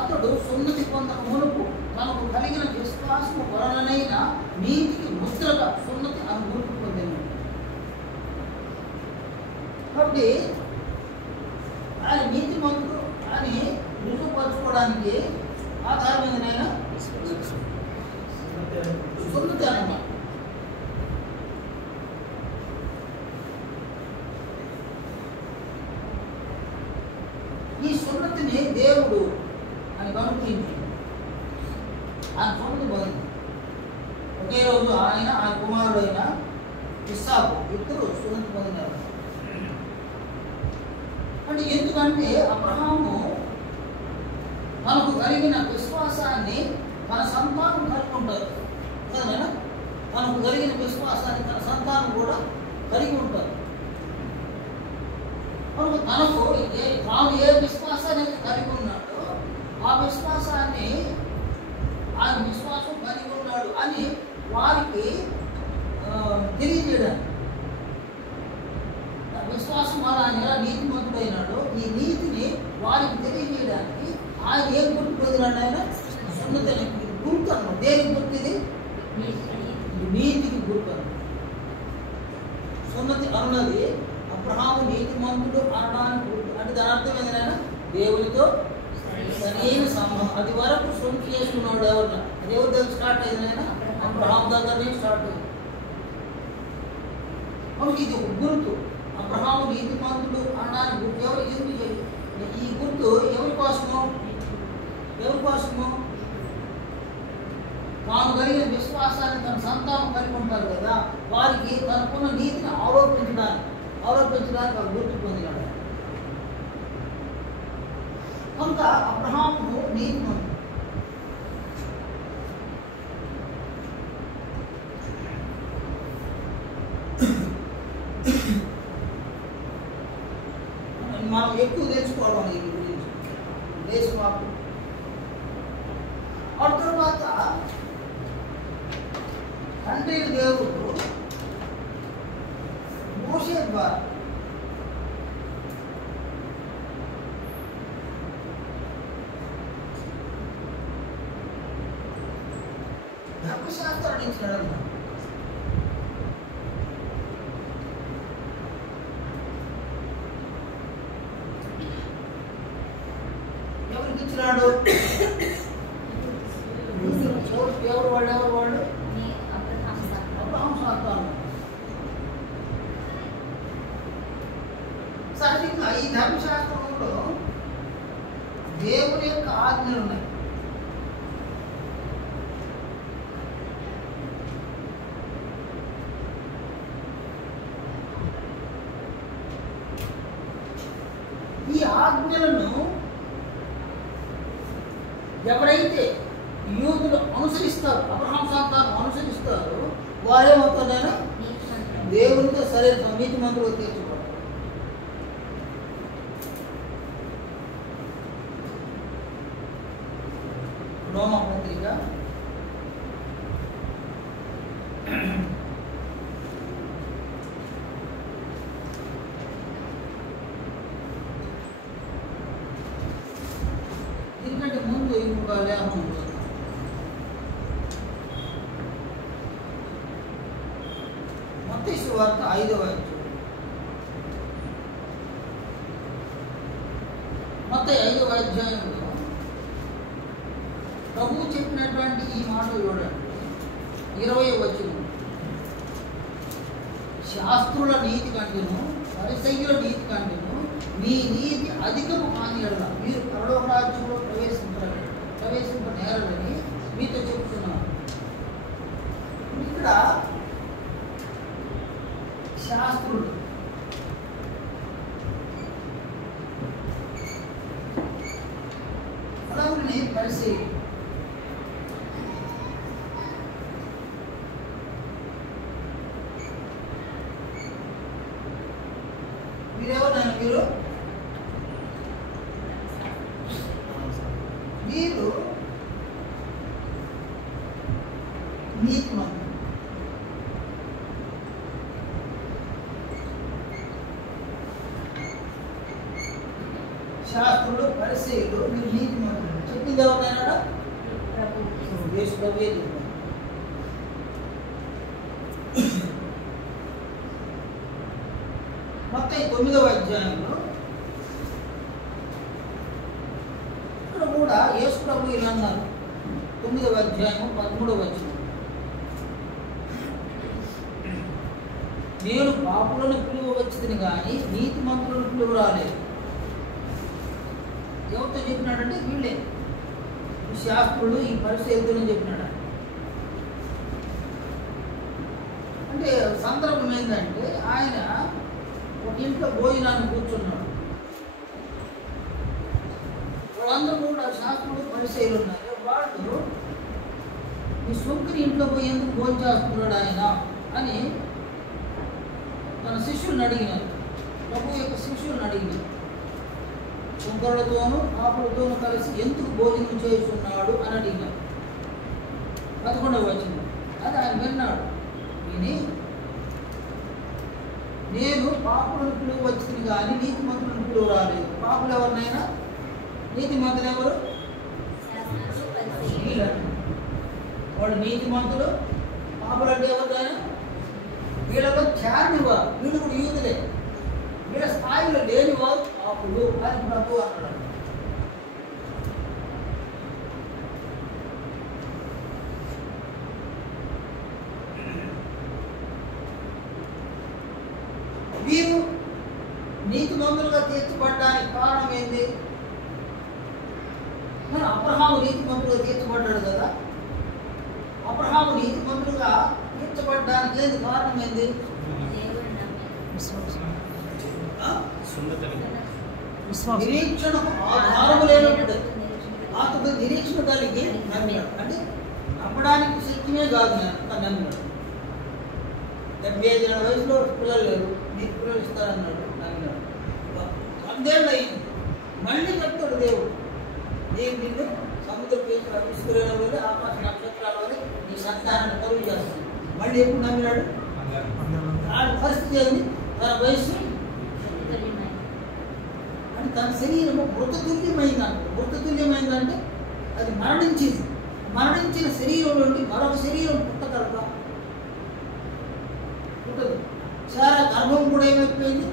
అతడు సున్నతి పొందక మునుపు తనకు కలిగిన విశ్వాసము వలనైన నీతికి ముద్రగా సున్నతి అనుభూతి పొందాను. కాబట్టి ఆయన నీతిమంతుడు అని రుజువుపరచుకోవడానికి ఆధారం ఏంటైనా సున్నతి అన్నమాట. ఈ సున్నతిని దేవుడు అని కనుక్కుంది. ఆయన సున్నతి పొందింది. ఒకే రోజు ఆయన కుమారుడైన ఇస్సాకు ఇద్దరు సున్నతి పొందినారు. అంటే ఎందుకంటే అబ్రహాము మనకు కలిగిన విశ్వాసాన్ని మన సంతానం కలిగి ఉంటారు కదా. మనకు కలిగిన విశ్వాసాన్ని తన సంతానం కూడా కలిగి ఉంటారు. మనకు తనకు తాను ఏ విశ్వాసాన్ని కలిగి ఉన్నాడో ఆ విశ్వాసాన్ని ఆయన విశ్వాసం కలిగి ఉన్నాడు అని వారికి తెలియజేయడానికి. విశ్వాసం వల్ల ఆయన ఎలా నీతిమంతుడైనాడో ఈ నీతిని వారికి తెలియజేయడానికి ఆయన ఏం గుర్తు పొందినాడు? ఆయన సున్నతి గుర్తు అన్నాడు. దేనికి గుర్తు? ఇది నీతికి గుర్తు అన్నాడు. సున్నతి అన్నది అబ్రహాము నీతిమంతుడు అనడానికి గుర్తు. అంటే దాని అర్థం ఏంటంటే దేవునితో సరైన సంబంధం. అది వరకు సొంత చేసుకున్నాడు. ఎవరు దేవుడి దగ్గర స్టార్ట్ అయింది? ఆయన అబ్రహాం దగ్గరనే స్టార్ట్ అయింది. మనకి ఇది ఒక గుర్తు. అబ్రహాము నీతిమంతుడు అనడానికి గుర్తు. ఎవరు ఎందుకు ఈ గుర్తు? ఎవరి కోసము? ఎవరి కోసము? తాను కలిగిన విశ్వాసాన్ని తన సంతానం కలిగి ఉంటారు కదా, వారికి తనకున్న నీతిని ఆరోపించడానికి గుర్తు పొందినాడు. కనుక అబ్రహాము నీతిమంతుడు. మనం ఎక్కువ తెలుసుకోవడం ఈ గురించి దేశవాకు. ఆ తర్వాత తండ్రి దేవుడు మోషే ద్వారా ధర్మశాస్త్రాన్ని ఇచ్చినాడు. ఎవరికి ఇచ్చినాడు? ఎవరు వాళ్ళు? అబ్రహాం సంతానం. సహజంగా ఈ ధర్మశాస్త్రంలో దేవుని యొక్క ఆజ్ఞలు ఉన్నాయి. ఈ ఆజ్ఞలను ఎవరైతే యూదులు అనుసరిస్తారు, అబ్రహాం సంతానం అనుసరిస్తారు, వారేమవుతారైనా దేవునితో సరైన నీతిమంతులు తీర్చబడతారు. రోమా పత్రిక 5వ అధ్యాయంలో ప్రభువు చెప్పినటువంటి ఈ మాటలు చూడండి. 20వ వచనం, శాస్త్రుల నీతి కంటేను పరిసయ్యుల నీతి కంటేను మీ నీతి అధికము కానియడల మీరు పరలోక రాజ్యంలో ప్రవేశింపనేరని మీతో చెప్తున్నాను. ఇక్కడ శాస్త్రులు అలాగే పరిసయ్యులు. మీరెవరైనా మీరు నీతిమంతులు. శాస్త్రులు పరిసయ్యులు మీరు నీతిమంతులు. చెప్పింది ఎవరైనా యేసు ప్రభువే చెప్పారు. మత్తయి 9వ అధ్యాయంలో ఇక్కడ కూడా యేసు ప్రభు ఇలా అన్నారు. 9వ అధ్యాయం 13వ వచనం, నేను పాపులను పిలువవచ్చుని కానీ నీతిమంతులను పిలువ రాలేదు. ఎవరితో చెప్పినాడంటే వీళ్ళే, ఈ శాస్త్రులు ఈ పరిశీలనతో చెప్పినాడు. అంటే సందర్భం ఏంటంటే ఆయన ఒక ఇంట్లో భోజనాన్ని కూర్చున్నాడు. వాళ్ళందరూ కూడా శాస్త్రులు పరిశీలన ఉన్నారు. వాళ్ళు ఈ సొంకుని ఇంట్లో పోయి ఎందుకు భోజనం చేస్తున్నాడు ఆయన అని తన శిష్యుల్ని అడిగినారు. ప్రభు యొక్క శిష్యుల్ని అడిగినారు, సుంకరులతోనూ పాపులతోనూ కలిసి ఎందుకు భోజనం చేస్తున్నాడు అని అడిగినారు. 11వ వచనం, అది ఆయన విన్నాడు. విని నేను పాపులను పిలువ వచ్చింది కానీ నీతిమంతులను పిలువ రాలేదు. పాపులు ఎవరినైనా, నీతిమంతులు ఎవరు? వాడు నీతిమంతులు. పాపులు అంటే ఎవరినైనా వీళ్ళలో చేరనివారు, వీళ్ళు కూడా యూతులే, వీళ్ళ స్థాయిలో లేనివారు పాపులు అని ప్రభు అన్నాడు. వీరు నీతిమంతులుగా తీర్చబడ్డానికి కారణం ఏంటి? మరి అబ్రహాము నీతిమంతులుగా తీర్చబడ్డాడు కదా. అబ్రహాము నీతిమంతులుగా తీర్చబడ్డానికి ఏంటి కారణం ఏంటి? నిరీక్షణకు ఆధారము లేనప్పుడు అతడు నిరీక్షణ కలిగి నమ్మాడు. అంటే నమ్మడానికి శక్యమే కాదు, నమ్మాడు. 75 ఏళ్ల వయసులో పిల్లలు లేరు, నీకు పిల్లలు ఇస్తారన్నాడు, నమ్మాడు. 100 ఏళ్ళు అయింది, మళ్ళీ చెప్తాడు దేవుడు, నేను నిన్ను సముద్ర తీసుకురేళ్ళ వల్ల ఆకాశ నక్షత్రాల వల్ల నీ సంతానాన్ని కలుగు చేస్తాను. మళ్ళీ ఎప్పుడు నమ్మినాడు? ఆ పరిస్థితి ఏంది? తన వయసు అంటే తన శరీరము మృతతుల్యమైందంట. మృతతుల్యమైందంటే అది మరణించింది. మరణించిన శరీరం నుండి మరొక శరీరం పుట్టగలగా? పుట్టదు. చాలా గర్భం కూడా ఏమైపోయింది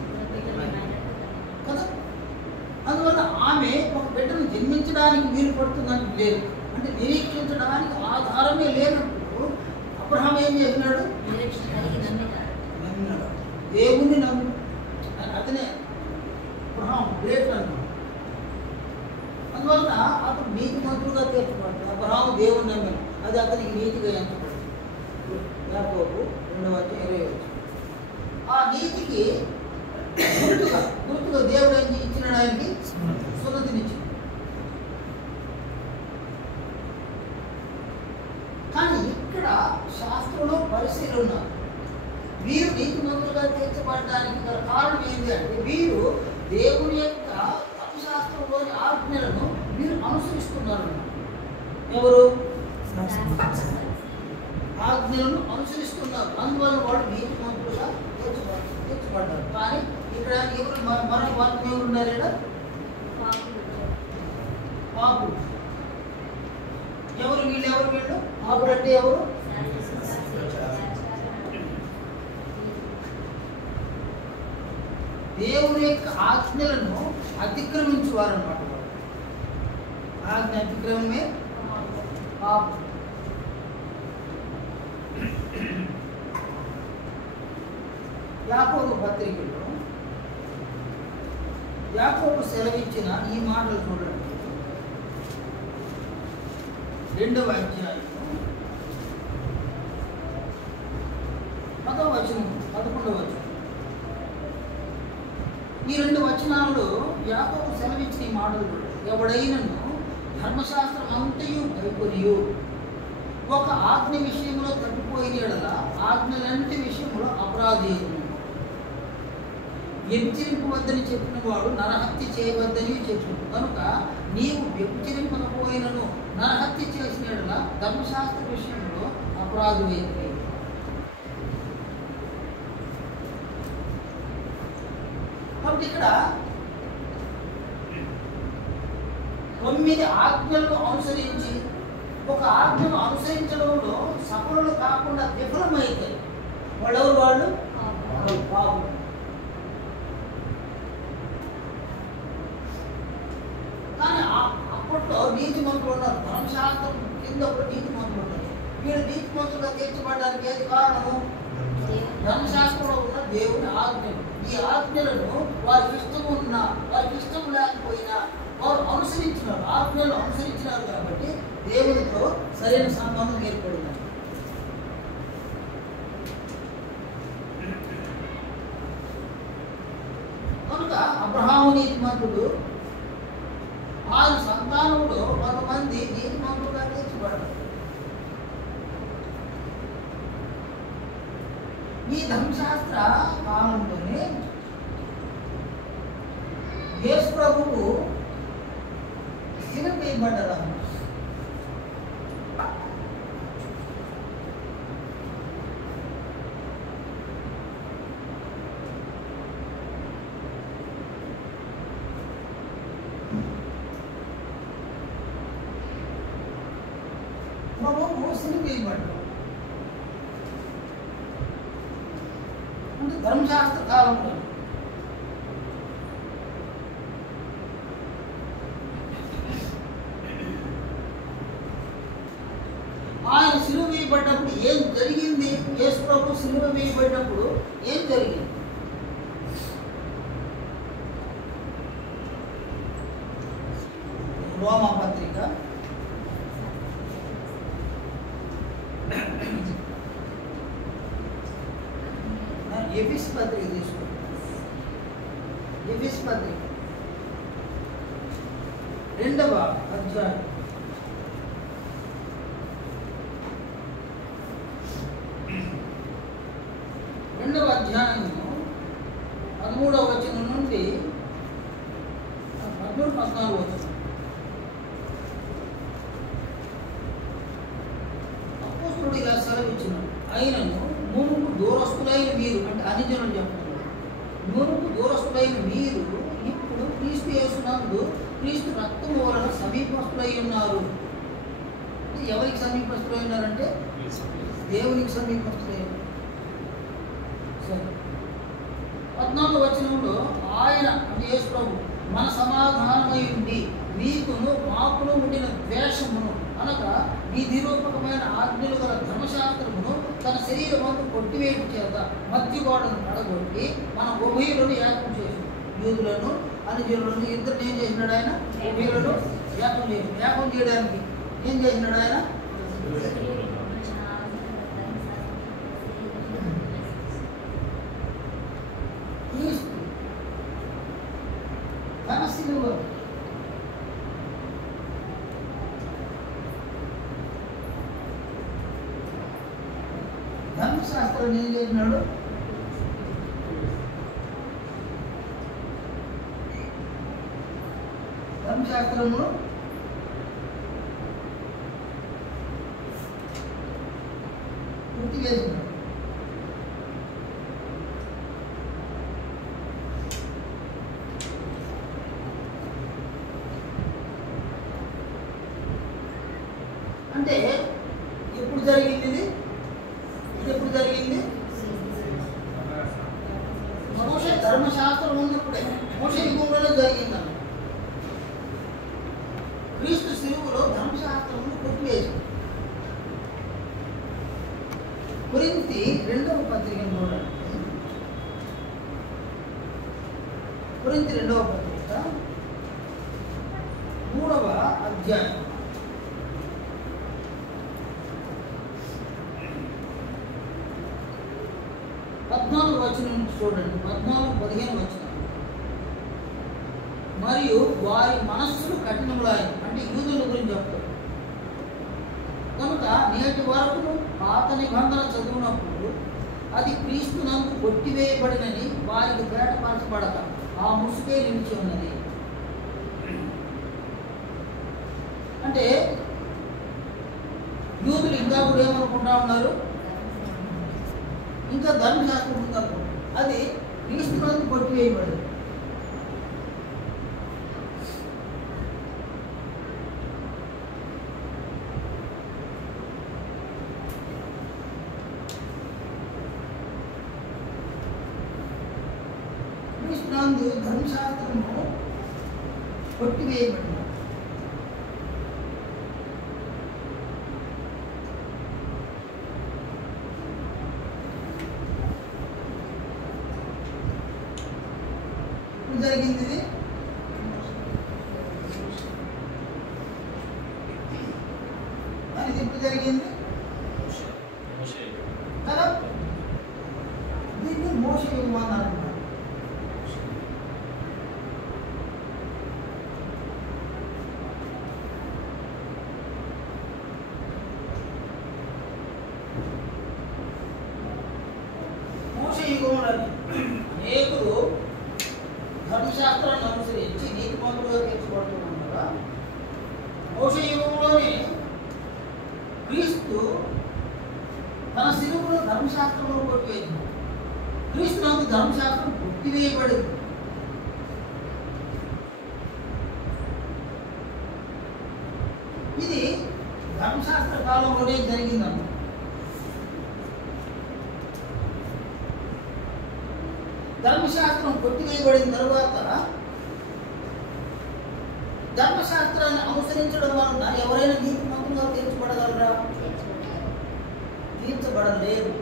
కదా. అందువల్ల ఆమె ఒక బిడ్డను జన్మించడానికి వీలు పడుతుందని లేదు. అంటే నిరీక్షించడానికి ఆధారమే లేనప్పుడు అబ్రహాం ఏం చేసినాడు? నమ్మినాడు, దేవుణ్ణి నమ్మి. అతనే అబ్రహాం గ్రేట్ అన్నాడు. అందువలన అతను నీతిమంతులుగా తీర్చబడ్డాడు. అబ్రహాము దేవుణ్ణి నమ్మాడు, అది అతనికి నీతిగా ఎంచబడింది. యాకోబు 2:20. ఆ నీతికి గుర్తుగా దేవుడు ఏం ఇచ్చినాడు? ఆయనకి సున్నతినిచ్చింది. కానీ ఇక్కడ శాస్త్రంలో పరిశీలన ఉన్నారు. వీరు నీతిమంతులుగా తీర్చబడడానికి గల కారణం ఏంటి అంటే వీరు దేవుని యొక్క తత్వశాస్త్రంలోని ఆజ్ఞలను వీరు అనుసరిస్తున్నారు. ఎవరు? ఆజ్ఞలను అనుసరిస్తున్నారు. అందువల్ల వాళ్ళు నీతిమంతులుగా తీర్చబడ్డారు. కానీ ఇక్కడ ఎవరు మరో వాక్యం ఎవరు ఉన్నారేడా? పాపులు. ఎవరు వీళ్ళు? ఎవరు వీళ్ళు? పాపులు అంటే ఎవరు? దేవుని యొక్క ఆజ్ఞలను అతిక్రమించేవారు అన్నమాట. ఆజ్ఞ అతిక్రమమే పాపం. యాకోబు పత్రికలో యాకోబు సెలవిచ్చిన ఈ మాటలు చూడండి. 2వ అధ్యాయం 10వ వచనం 11వ వచనం. ఈ 2 వచనాల్లో యాకోబు సెలవిచ్చిన ఈ మాటలు చూడండి. ఎవడైనను ధర్మశాస్త్రం అంతయు గైకొనియు ఒక ఆజ్ఞ విషయంలో తప్పిపోయిన యెడల ఆజ్ఞలన్నిటి విషయంలో అపరాధి. వ్యభిచరింపవద్దని చెప్పిన వాడు నరహత్య చేయవద్దని చెప్పు. కనుక నీవు వ్యభిచరింపకపోయినను నరహత్య చేసిన యెడల ధర్మశాస్త్ర విషయంలో అపరాధమైంది. కాబట్టి ఇక్కడ 9 ఆజ్ఞలను అనుసరించి ఒక ఆజ్ఞను అనుసరించడంలో సఫలులు కాకుండా విఫలమైతే వాళ్ళెవరు? వాళ్ళు పాపులు. కానీ అప్పట్లో నీతిమంతులు ఉన్నారు. ధర్మశాస్త్రం కింద ఒక నీతిమంతులు ఉన్నారు. వీళ్ళు నీతిమంతులుగా తీర్చబడడానికి ఏది కారణము? ధర్మశాస్త్రంలో ఉన్న దేవుని ఆజ్ఞలు. ఈ ఆజ్ఞలను వారికి ఇష్టం ఉన్నా వారికి ఇష్టం లేకపోయినా వారు అనుసరించినారు. ఆజ్ఞలు అనుసరించినారు కాబట్టి దేవునితో సరైన సంబంధం ఏర్పడింది. కనుక అబ్రహాము నీతిమంతుడు, వారి సంతానంలో కొంతమంది నీతిమంతులుగా తీర్చబడ్డారు. ఈ ధర్మశాస్త్ర కాలంలోనే యేసు ప్రభువు శిలువ వేయబడ్డారు. సిలువ వేయబడ్డాడు. అంటే ధర్మశాస్త్ర కాలంలో ఆయన సిలువ వేయబడ్డప్పుడు ఏం జరిగింది? యేసు ప్రభు సిలువ వేయబడ్డప్పుడు ఏం జరిగింది? రోమా పత్రిక ఎఫెసు పత్రిక తీసుకోండి. ఎఫెసు పత్రిక 2వ అధ్యాయం 2వ అధ్యాయము 13వ వచనం నుండి 14వ వచనం. అపోస్తలుడు ఇలా సెలవిచ్చినాడు, అయినను మునుపు దూరస్తులైన మీరు, అంటే అన్యజనులు చెప్తున్నారు, మునుపు దూరస్తులైన మీరు ఇప్పుడు క్రీస్తు యేసునందు క్రీస్తు రక్తము వలన సమీపస్తులై ఉన్నారు. ఎవరికి సమీపస్తులై ఉన్నారంటే దేవునికి సమీపస్తులై ఉన్నారు. సరే, 14వ వచనంలో ఆయన అంటే యేసు ప్రభు మన సమాధానమై ఉండి మీకును మాకును ఉండిన ద్వేషమును అనగా ఈ నిరూపకమైన ఆజ్ఞలు గల ధర్మశాస్త్రమును తన శరీరమందు కొట్టివేయడం చేత మధ్యగోడను పడగొట్టి మన ఉభయులను ఏకం చేసి యూదులను అన్యజనులను ఇద్దరిని ఏం చేసినాడు ఆయన? ఉభయులను ఏకం చేసి, ఏకం చేయడానికి ఏం చేసినాడు ఆయన? క్రీస్తు తన సిలువ ధర్మశాస్త్రం ఏం చేసినాడు? ధర్మశాస్త్రము పూర్తి చేసినాడు. అంటే ఎప్పుడు జరిగింది ఇది? ఎప్పుడు జరిగింది? మోషే ధర్మశాస్త్రం ఉన్నప్పుడే, మోషే యుగంలోనే జరిగిందన్న. క్రీస్తు సిలువలో ధర్మశాస్త్రమును కొట్టివేసి కొరింథీ 2వ పత్రికను చూడండి. కొరింథీ 2వ పత్రిక 3వ అధ్యాయం 14వ వచనం నుంచి చూడండి. 14-15 వచనం. మరియు వారి మనస్సులు కఠినములాయి, అంటే యూదుల గురించి చెప్తారు. కనుక నేటి వరకు పాత నిబంధన చదివినప్పుడు అది క్రీస్తునందు కొట్టివేయబడినని వారికి బయటపరచబడక ఆ ముసుకే నిలిచి ఉన్నది. అంటే యూదులు ఇంకా కూడా ఏమనుకుంటా ఉన్నారు? ఇంకా ధర్మశాస్త్రం ఉందనుకుంటారు. అది క్రీస్తునందు కొట్టివేయబడింది. క్రీస్తునందు ధర్మశాస్త్రము కొట్టివేయబడింది. జరిగింది ఇది? అది ఎప్పుడు జరిగింది కదా? దీన్ని మోషే యుగం అని అంటున్నారు. మోషే యుగంలో అనేకులు ధర్మశాస్త్రాన్ని అనుసరించి నీతిమంతులుగా తీర్చబడుతున్నారా? మోషే యుగంలోనే క్రీస్తు తన సిలువలో ధర్మశాస్త్రంలో కొట్టివేసింది. క్రీస్తు నాకు ధర్మశాస్త్రం కొట్టివేయబడింది. ఇది ధర్మశాస్త్ర కాలంలోనే జరిగిందన్నమాట. ధర్మశాస్త్రం కొట్టివేయబడిన తర్వాత ధర్మశాస్త్రాన్ని అనుసరించడం వలన ఎవరైనా నీతిమంతులుగా తీర్చబడగలరా? తీర్చబడలేరు.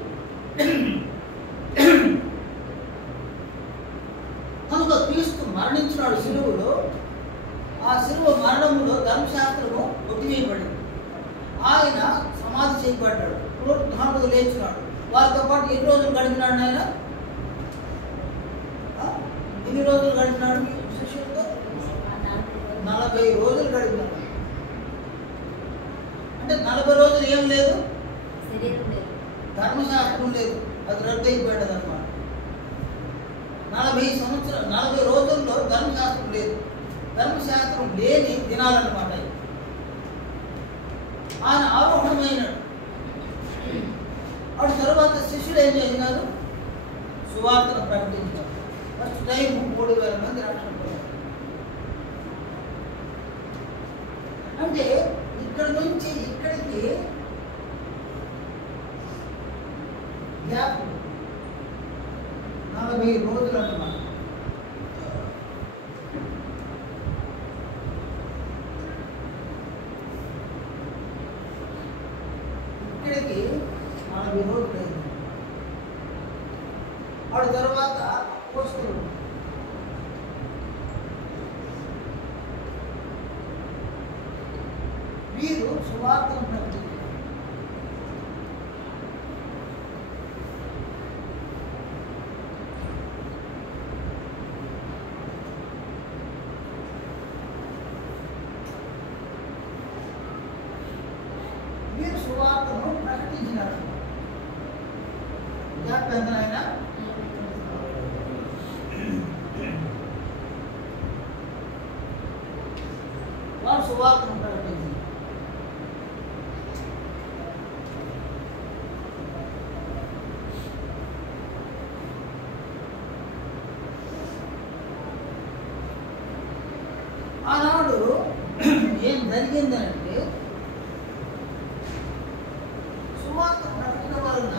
కనుక క్రీస్తు మరణించినాడు శిలువలో. ఆ శిలువ మరణములో ధర్మశాస్త్రము కొట్టివేయబడింది. ఆయన సమాధి చేయబడ్డాడు, పునరుత్థానంలో లేచినాడు. వారితో పాటు ఎన్ని రోజులు గడిపినాడు ఆయన? ఎన్ని రోజులు గడిపినాడు శిష్యులతో? 40 రోజులు గడిపినాడు. అంటే 40 రోజులు ఏం లేదు, ధర్మశాస్త్రం లేదు, అది రద్దు అయిపోయాడు అనమాట. 40 రోజుల్లో ధర్మశాస్త్రం లేదు. ధర్మశాస్త్రం లేని దినాలన్నమాట. ఆయన ఆరోహణమైనాడు. అటు తర్వాత శిష్యులు ఏం చేసినారు? సువార్తను ప్రకటించారు. ఫస్ట్ టైం 3000 మంది రక్షణ పొందారు. అంటే ఇక్కడ నుంచి ఇక్కడికి గ్యాప్ 40 రోజులు అన్నమాట. ఇక్కడికి 40 రోజులు అయింది. ఆ తర్వాత అపోస్తలులు వీరు సువార్తను ప్రకటించారు. వీరు సువార్తను ప్రకటించినారు. ఎంతనైనా వారు సువార్తను ప్రకటించారు. ఆనాడు ఏం జరిగిందంటే సువార్త ప్రకటన వలన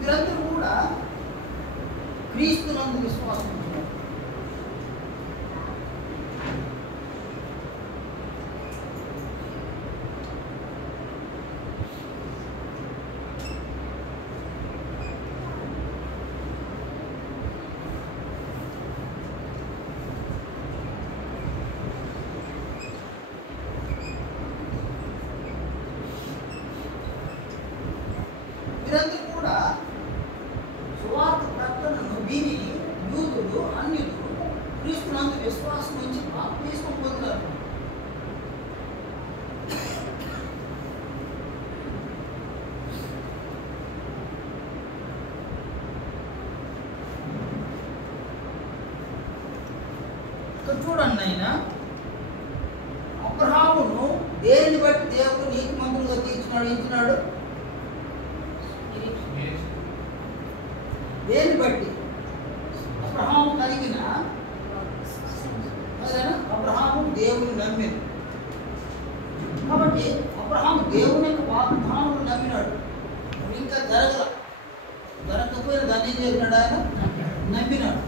వీరందరూ కూడా క్రీస్తునందు విశ్వాసం ఉంచారు. వీరందరూ కూడా సువార్త ప్రకటనను విని యూదులు అన్యులు క్రీస్తునందు విశ్వాసం నుంచి బాప్తిస్మం పొందినారు. ఇక్కడ చూడండి, ఆయన అబ్రహామును దేనిని బట్టి దేవుడు నీతిమంతులుగా తీర్చినాడు? దేన్ని బట్టి? అబ్రహాము కలిగిన అబ్రహాము దేవుని నమ్మింది కాబట్టి అబ్రహాము దేవుని యొక్క వాగ్దానాలను నమ్మినాడు. ఇంకా జరగకపోయినా దాన్ని ఏం చేసినాడు? ఆయన నమ్మినాడు.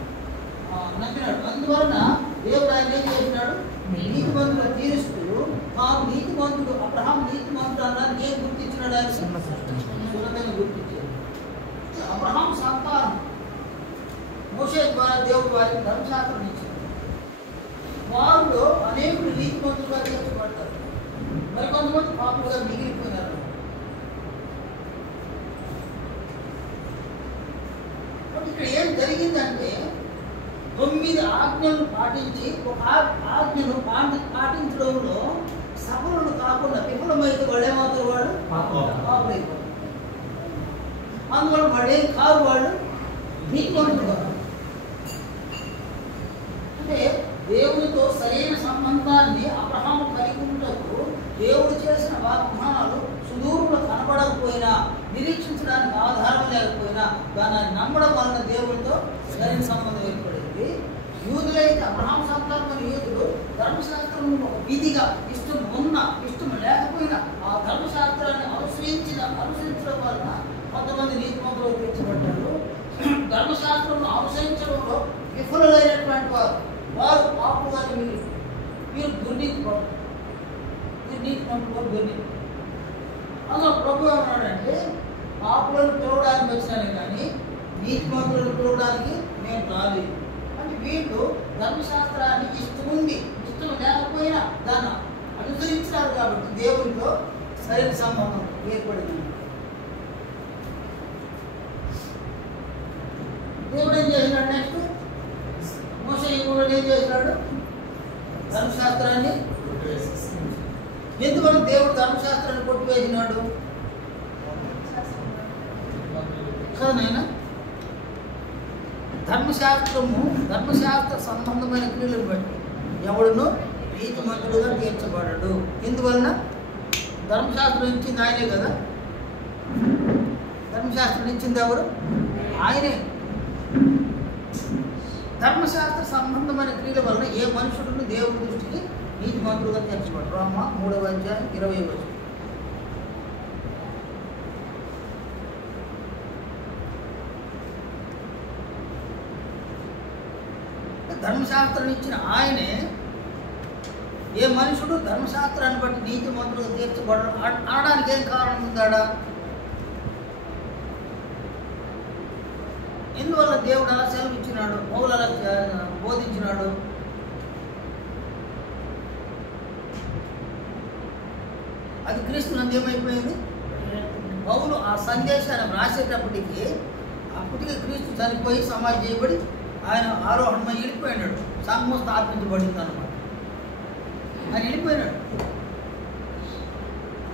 అందువలన దేవుడు ఆయన ఏం చేసినాడు? నీతిమంతులుగా తీరుస్తూ తాను నీతిమంతుడు, అబ్రహాం నీతిమంతుడు అన్నానికి ఏం గుర్తించినాడు? ఆయన సులభంగా గుర్తించాడు. అబ్రహాం సంతానం మోషే ద్వారా దేవుడు వారికి ధర్మశాస్త్రం ఇచ్చాడు. వారిలో అనేకులు నీతిమంతులుగా తీర్చబడతారు, మరికొంతమంది పాపులుగా మిగిలిపోయినారు. ఇక్కడ ఏం జరిగిందంటే 9 ఆజ్ఞలను పాటించి ఒక ఆజ్ఞను పాటించడంలో సఫలులు కాకుండా విఫలమైతే వాళ్ళు ఏమవుతారు? వాళ్ళు పాపులైపోతారు. అందువల్ల వాడు ఏం కాదు, వాళ్ళు నీతిమంతులు. అంటే దేవునితో సరైన సంబంధాన్ని అబ్రహాము కలిగి ఉండటకు దేవుడు చేసిన వాగ్దానాలు సుదూరంలో కనపడకపోయినా నిరీక్షించడానికి ఆధారం లేకపోయినా దాన్ని నమ్మడం వలన దేవుడితో సరైన సంబంధం ఏర్పడింది. యూదులైతే అబ్రహాం సంతానం యూదులు ధర్మశాస్త్రం ఒక విధిగా ఇష్టం ఉన్నా ఇష్టం లేకపోయినా ఆ ధర్మశాస్త్రాన్ని అనుసరించడం వలన కొంతమంది నీతిమంతులు తీర్చబడ్డారు. ధర్మశాస్త్రం అనుసరించడంలో విఫలులైనటువంటి వారు పాపులని మీరు దుర్నీతి పడుతుంది, మీరు నీతి పంపుకోరు దుర్నీతి. అందులో ప్రభు ఏమన్నాడంటే పాపులను పిలవడానికి వచ్చినాను కానీ నీతి మంతులను పిలవడానికి నేను రాలేదు. అంటే వీళ్ళు ధర్మశాస్త్రాన్ని ఇష్టం లేకపోయినా దాన్ని అనుసరించినారు కాబట్టి దేవునితో సరైన సంబంధం ఏర్పడింది. దేవుడు ఏం చేసినాడు? నెక్స్ట్ మోషే కూడా ఏం చేసినాడు? ధర్మశాస్త్రాన్ని. ఎందువల్ల దేవుడు ధర్మశాస్త్రాన్ని కొట్టివేసినాడు? కదనైనా ధర్మశాస్త్ర సంబంధమైన క్రియలను బట్టి ఎవడును నీతిమంతుడుగా తీర్చబడడు. ఎందువలన? ధర్మశాస్త్రం ఇచ్చింది ఆయనే కదా. ధర్మశాస్త్రం ఇచ్చింది ఎవరు? ఆయనే. ధర్మశాస్త్ర సంబంధమైన క్రియల వలన ఏ మనుషుడును దేవుడి దృష్టికి నీతిమంతుడుగా తీర్చబడు. రోమా 3:20. ధర్మశాస్త్రం ఇచ్చిన ఆయనే ఏ మనుషుడు ధర్మశాస్త్రాన్ని బట్టి నీతిమంతుడుగా తీర్చబడడం అనడానికి ఏం కారణం ఉందాడా? ఎందువల్ల దేవుడు అలా సెలవిచ్చినాడు, పౌలు అలా బోధించినాడు? అది క్రీస్తునందు ఏమైపోయింది? పౌలు ఆ సందేశాన్ని రాసేటప్పటికి అప్పటికే క్రీస్తు చనిపోయి సమాధి చేయబడి ఆయన ఆరోహణమై వెళ్ళిపోయినాడు. సంఘం స్థాపించబడింది అనమాట. ఆయన వెళ్ళిపోయినాడు.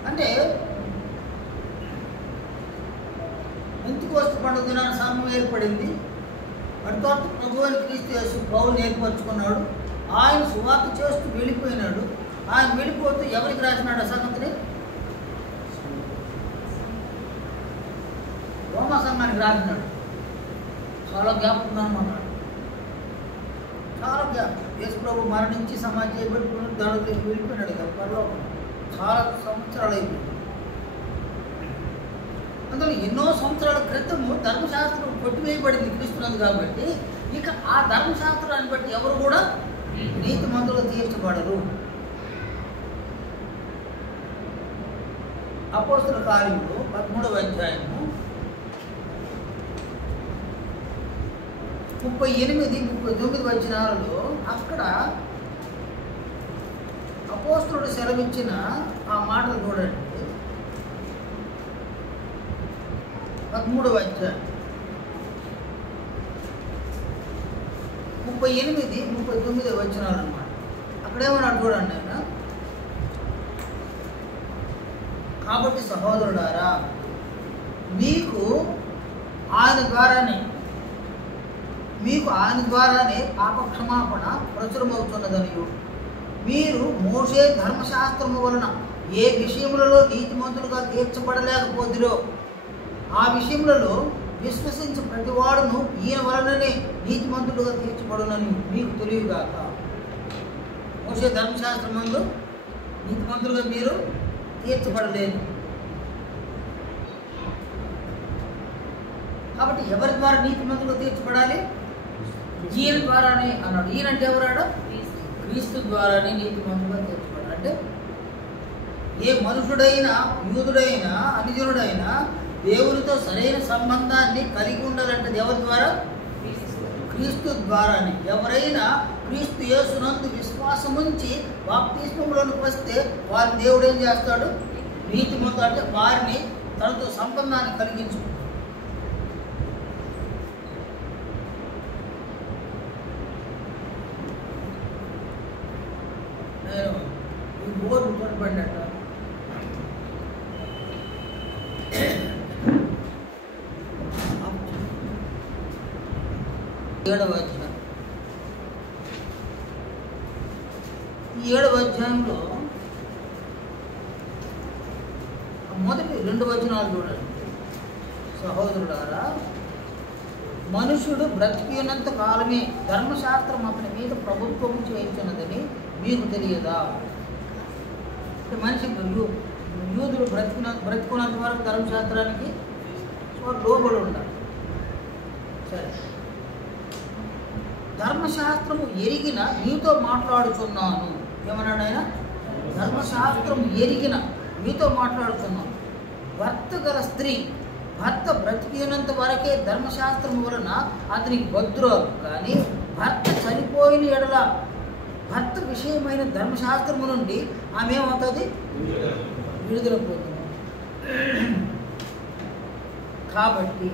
అంటే పెంతెకోస్తు పండుగ దినాన సంఘం ఏర్పడింది. అటు తర్వాత ప్రభు అయిన క్రీస్తు యేసు పౌలుని ఏర్పరచుకున్నాడు. ఆయన సువార్త చేస్తూ వెళ్ళిపోయినాడు. ఆయన వెళ్ళిపోతూ ఎవరికి రాసినాడు ఆ సంగతిని? రోమా సంఘానికి రాసినాడు. చాలా గ్యాప్ ఉందన్నమాట. చాలా గ్యాప్. యేసు ప్రభు మరణించి సమాధి చేయబడి పునరుద్ధానంలోకి వెళ్ళిపోయినాడు కదా పరలోకం. చాలా సంవత్సరాలు అయిపోయింది. అందులో ఎన్నో సంవత్సరాల క్రితము ధర్మశాస్త్రం కొట్టివేయబడింది క్రీస్తునందు కాబట్టి ఇక ఆ ధర్మశాస్త్రాన్ని బట్టి ఎవరు కూడా నీతిమంతులుగా తీర్చబడరు. అపోస్తలుల కార్యములు 13:38, 38, 39 వచనాలలో అక్కడ అపోస్తలుడు సెలవిచ్చిన ఆ మాటలు చూడండి. 13వ అధ్యాయం 38, 39 వచనాలు అన్నమాట. అక్కడేమన్నాడు చూడండి ఆయన. కాబట్టి సహోదరులారా, మీకు ఆయన ద్వారానే పాపక్షమాపణ ప్రచురమవుతున్నదనియు మీరు మోషే ధర్మశాస్త్రము వలన ఏ విషయములలో నీతిమంతులుగా తీర్చబడలేకపోతురో ఆ విషయములలో విశ్వసించి ప్రతివాడును ఈయన వలననే నీతిమంతులుగా తీర్చబడునని మీకు తెలియగాక. మోషే ధర్మశాస్త్రమందు నీతిమంతులుగా మీరు తీర్చబడలేదు. కాబట్టి ఎవరి ద్వారా నీతిమంతులుగా తీర్చబడాలి? ఈయన ద్వారానే అన్నాడు. ఈయనంటే ఎవరాడు? క్రీస్తు ద్వారానే నీతిమంతులుగా తీర్చబడాలి. అంటే ఏ మనుషుడైనా, యూదుడైనా, అన్యజనుడైనా దేవునితో సరైన సంబంధాన్ని కలిగి ఉండాలంటే ఎవరి ద్వారా? క్రీస్తు ద్వారానే. ఎవరైనా క్రీస్తు యేసునందు విశ్వాసం ఉంచి బాప్తిస్మములోనికి వస్తే వారి దేవుడు ఏం చేస్తాడు? నీతిమంతుడు. అంటే వారిని తనతో సంబంధాన్ని కలిగించుకుంటాడు. నేను ఈ బోర్డు కొనబడినట్ట 7వ అధ్యాయం. ఈ 7వ అధ్యాయంలో మొదటి 2 వచనాలు చూడండి. సహోదరులారా, మనుషుడు బ్రతికినంత కాలమే ధర్మశాస్త్రం అతని మీద ప్రభుత్వం చేయించున్నదని మీకు తెలియదా? మనిషి యూదులు బ్రతికున్నంత వరకు ధర్మశాస్త్రానికి లోబడి ఉండాలి. సరే, ధర్మశాస్త్రము ఎరిగిన మీతో మాట్లాడుతున్నాను. ఏమన్నాడు ఆయన? ధర్మశాస్త్రం ఎరిగిన మీతో మాట్లాడుతున్నాను. భర్త గల స్త్రీ భర్త బ్రతికినంత వరకే ధర్మశాస్త్రం వలన అతనికి బద్దురాలు. కానీ భర్త చనిపోయిన ఎడల భర్త విషయమైన ధర్మశాస్త్రము నుండి ఆమె ఏమవుతుంది? విడుదల పొందుతుంది. కాబట్టి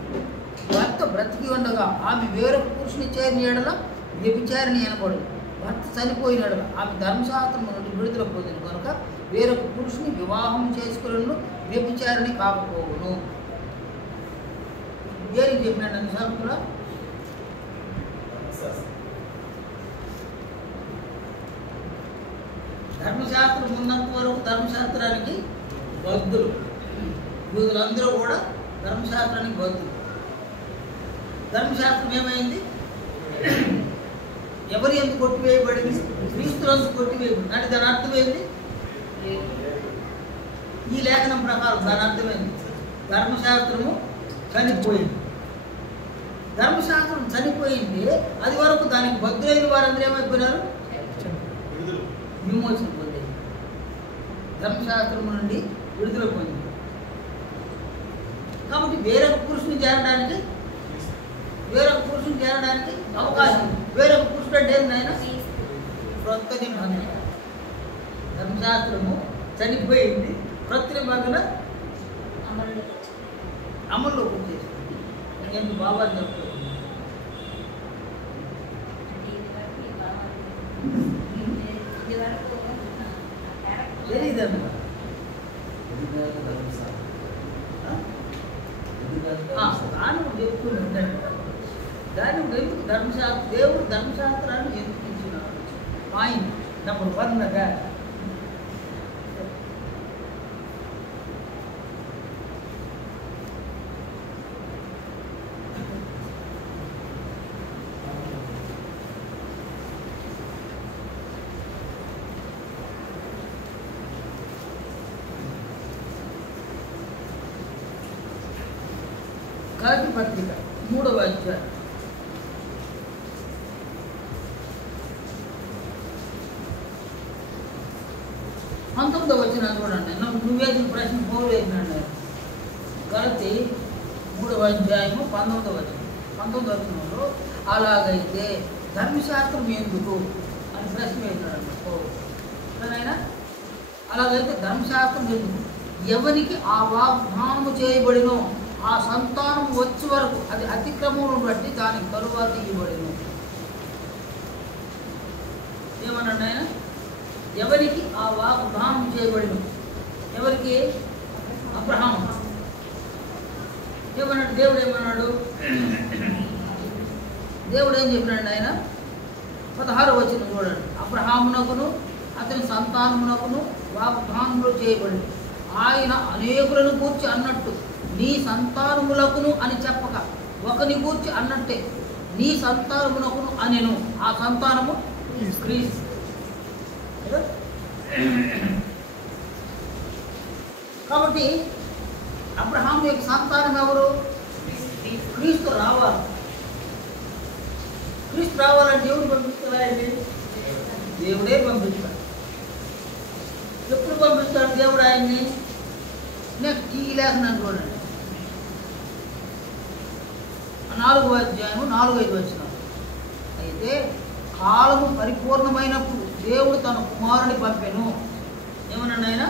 భర్త బ్రతికి ఉండగా ఆమె వేరొక పురుషుని చేరిన ఎడల వ్యభిచారిణి అనబడు. భర్త చనిపోయిన ఎడల ఆమె ధర్మశాస్త్రం నుండి విడుదల పొందిన కనుక వేరొక పురుషుని వివాహం చేసుకున్న వ్యభిచారిణి కాకపోవును. దేనికి చెప్పినాడు అన్ని సార్లు? ధర్మశాస్త్రం ఉన్నంత వరకు ధర్మశాస్త్రానికి బద్ధులు. యూదులందరూ కూడా ధర్మశాస్త్రానికి బద్ధులు. ధర్మశాస్త్రం ఏమైంది? ఎవరి ఎందుకు కొట్టివేయబడింది? క్రీస్తులందుకు కొట్టివేయబడింది. అంటే దాని అర్థమైంది, ఈ లేఖనం ప్రకారం దాని అర్థమైంది, ధర్మశాస్త్రము చనిపోయింది. ధర్మశాస్త్రం చనిపోయింది, అది వరకు దానికి బద్ధులైన వారందరూ ఏమైపోయినారు? విమోచన పొందేది, ధర్మశాస్త్రం నుండి విడుదల పొందింది. కాబట్టి వేరొక పురుషుని చేరడానికి అవకాశం. వేరొక పురుషుడు అంటే ఏంటైనా క్రొత్త నిబంధన. ధర్మశాస్త్రము చనిపోయింది, క్రొత్త నిబంధన అమల్లోకి వచ్చేసింది. ఎందుకు బాబా చెప్తారు? తెలియదన్న దాని చెప్తున్నాడు. దాని ఎందుకు ధర్మశాస్త్రం, దేవుడు ధర్మశాస్త్రాన్ని ఎందుకు ఇచ్చినాడు? పాయింట్ నెంబర్ 1గా గలతీ పత్రిక 3వ అధ్యాయం 19వ వచనం చూడండి. నువ్వేసిన ప్రశ్న పౌలు వేసినాడు. గలతీ 3వ అధ్యాయము 19వ వచనం. 19వ వచనంలో అలాగైతే ధర్మశాస్త్రం ఎందుకు అని ప్రశ్న వేసినాడు పౌలు. అయినా అలాగైతే ధర్మశాస్త్రం ఎందుకు? ఎవరికి ఆ వాగ్దానము చేయబడినో ఆ సంతానం వచ్చే వరకు అది అతిక్రమమును బట్టి దానికి తరువాత ఇవ్వబడిను. ఏమన్నాడు ఆయన? ఎవరికి ఆ వాగ్దానం చేయబడిన? ఎవరికి? అబ్రహాము. ఏమన్నాడు దేవుడు? ఏమన్నాడు దేవుడు? ఏం చెప్పినాడు ఆయన? 16వ వచనం చూడండి. అబ్రహామునకును అతని సంతానమునకును వాగ్దానములు చేయబడింది. ఆయన అనేకులను గూర్చి అన్నట్టు నీ సంతానములకును అని చెప్పక ఒకని గూర్చి అన్నట్టే నీ సంతానమునకును అనెను. ఆ సంతానము క్రీస్తు. కాబట్టి అబ్రహాం యొక్క సంతానం ఎవరు? క్రీస్తు రావాలి. క్రీస్తు రావాలంటే ఎవరు పంపిస్తారండి? దేవుడే పంపిస్తాడు. ఎప్పుడు పంపిస్తాడు దేవుడు ఆయన్ని? నెక్స్ట్ ఈ లేఖనాన్ని చూడండి. 4వ అధ్యాయం 4-5 వచనం. అయితే కాలము పరిపూర్ణమైనప్పుడు దేవుడు తన కుమారుని పంపెను. ఏమన్నాడు ఆయన?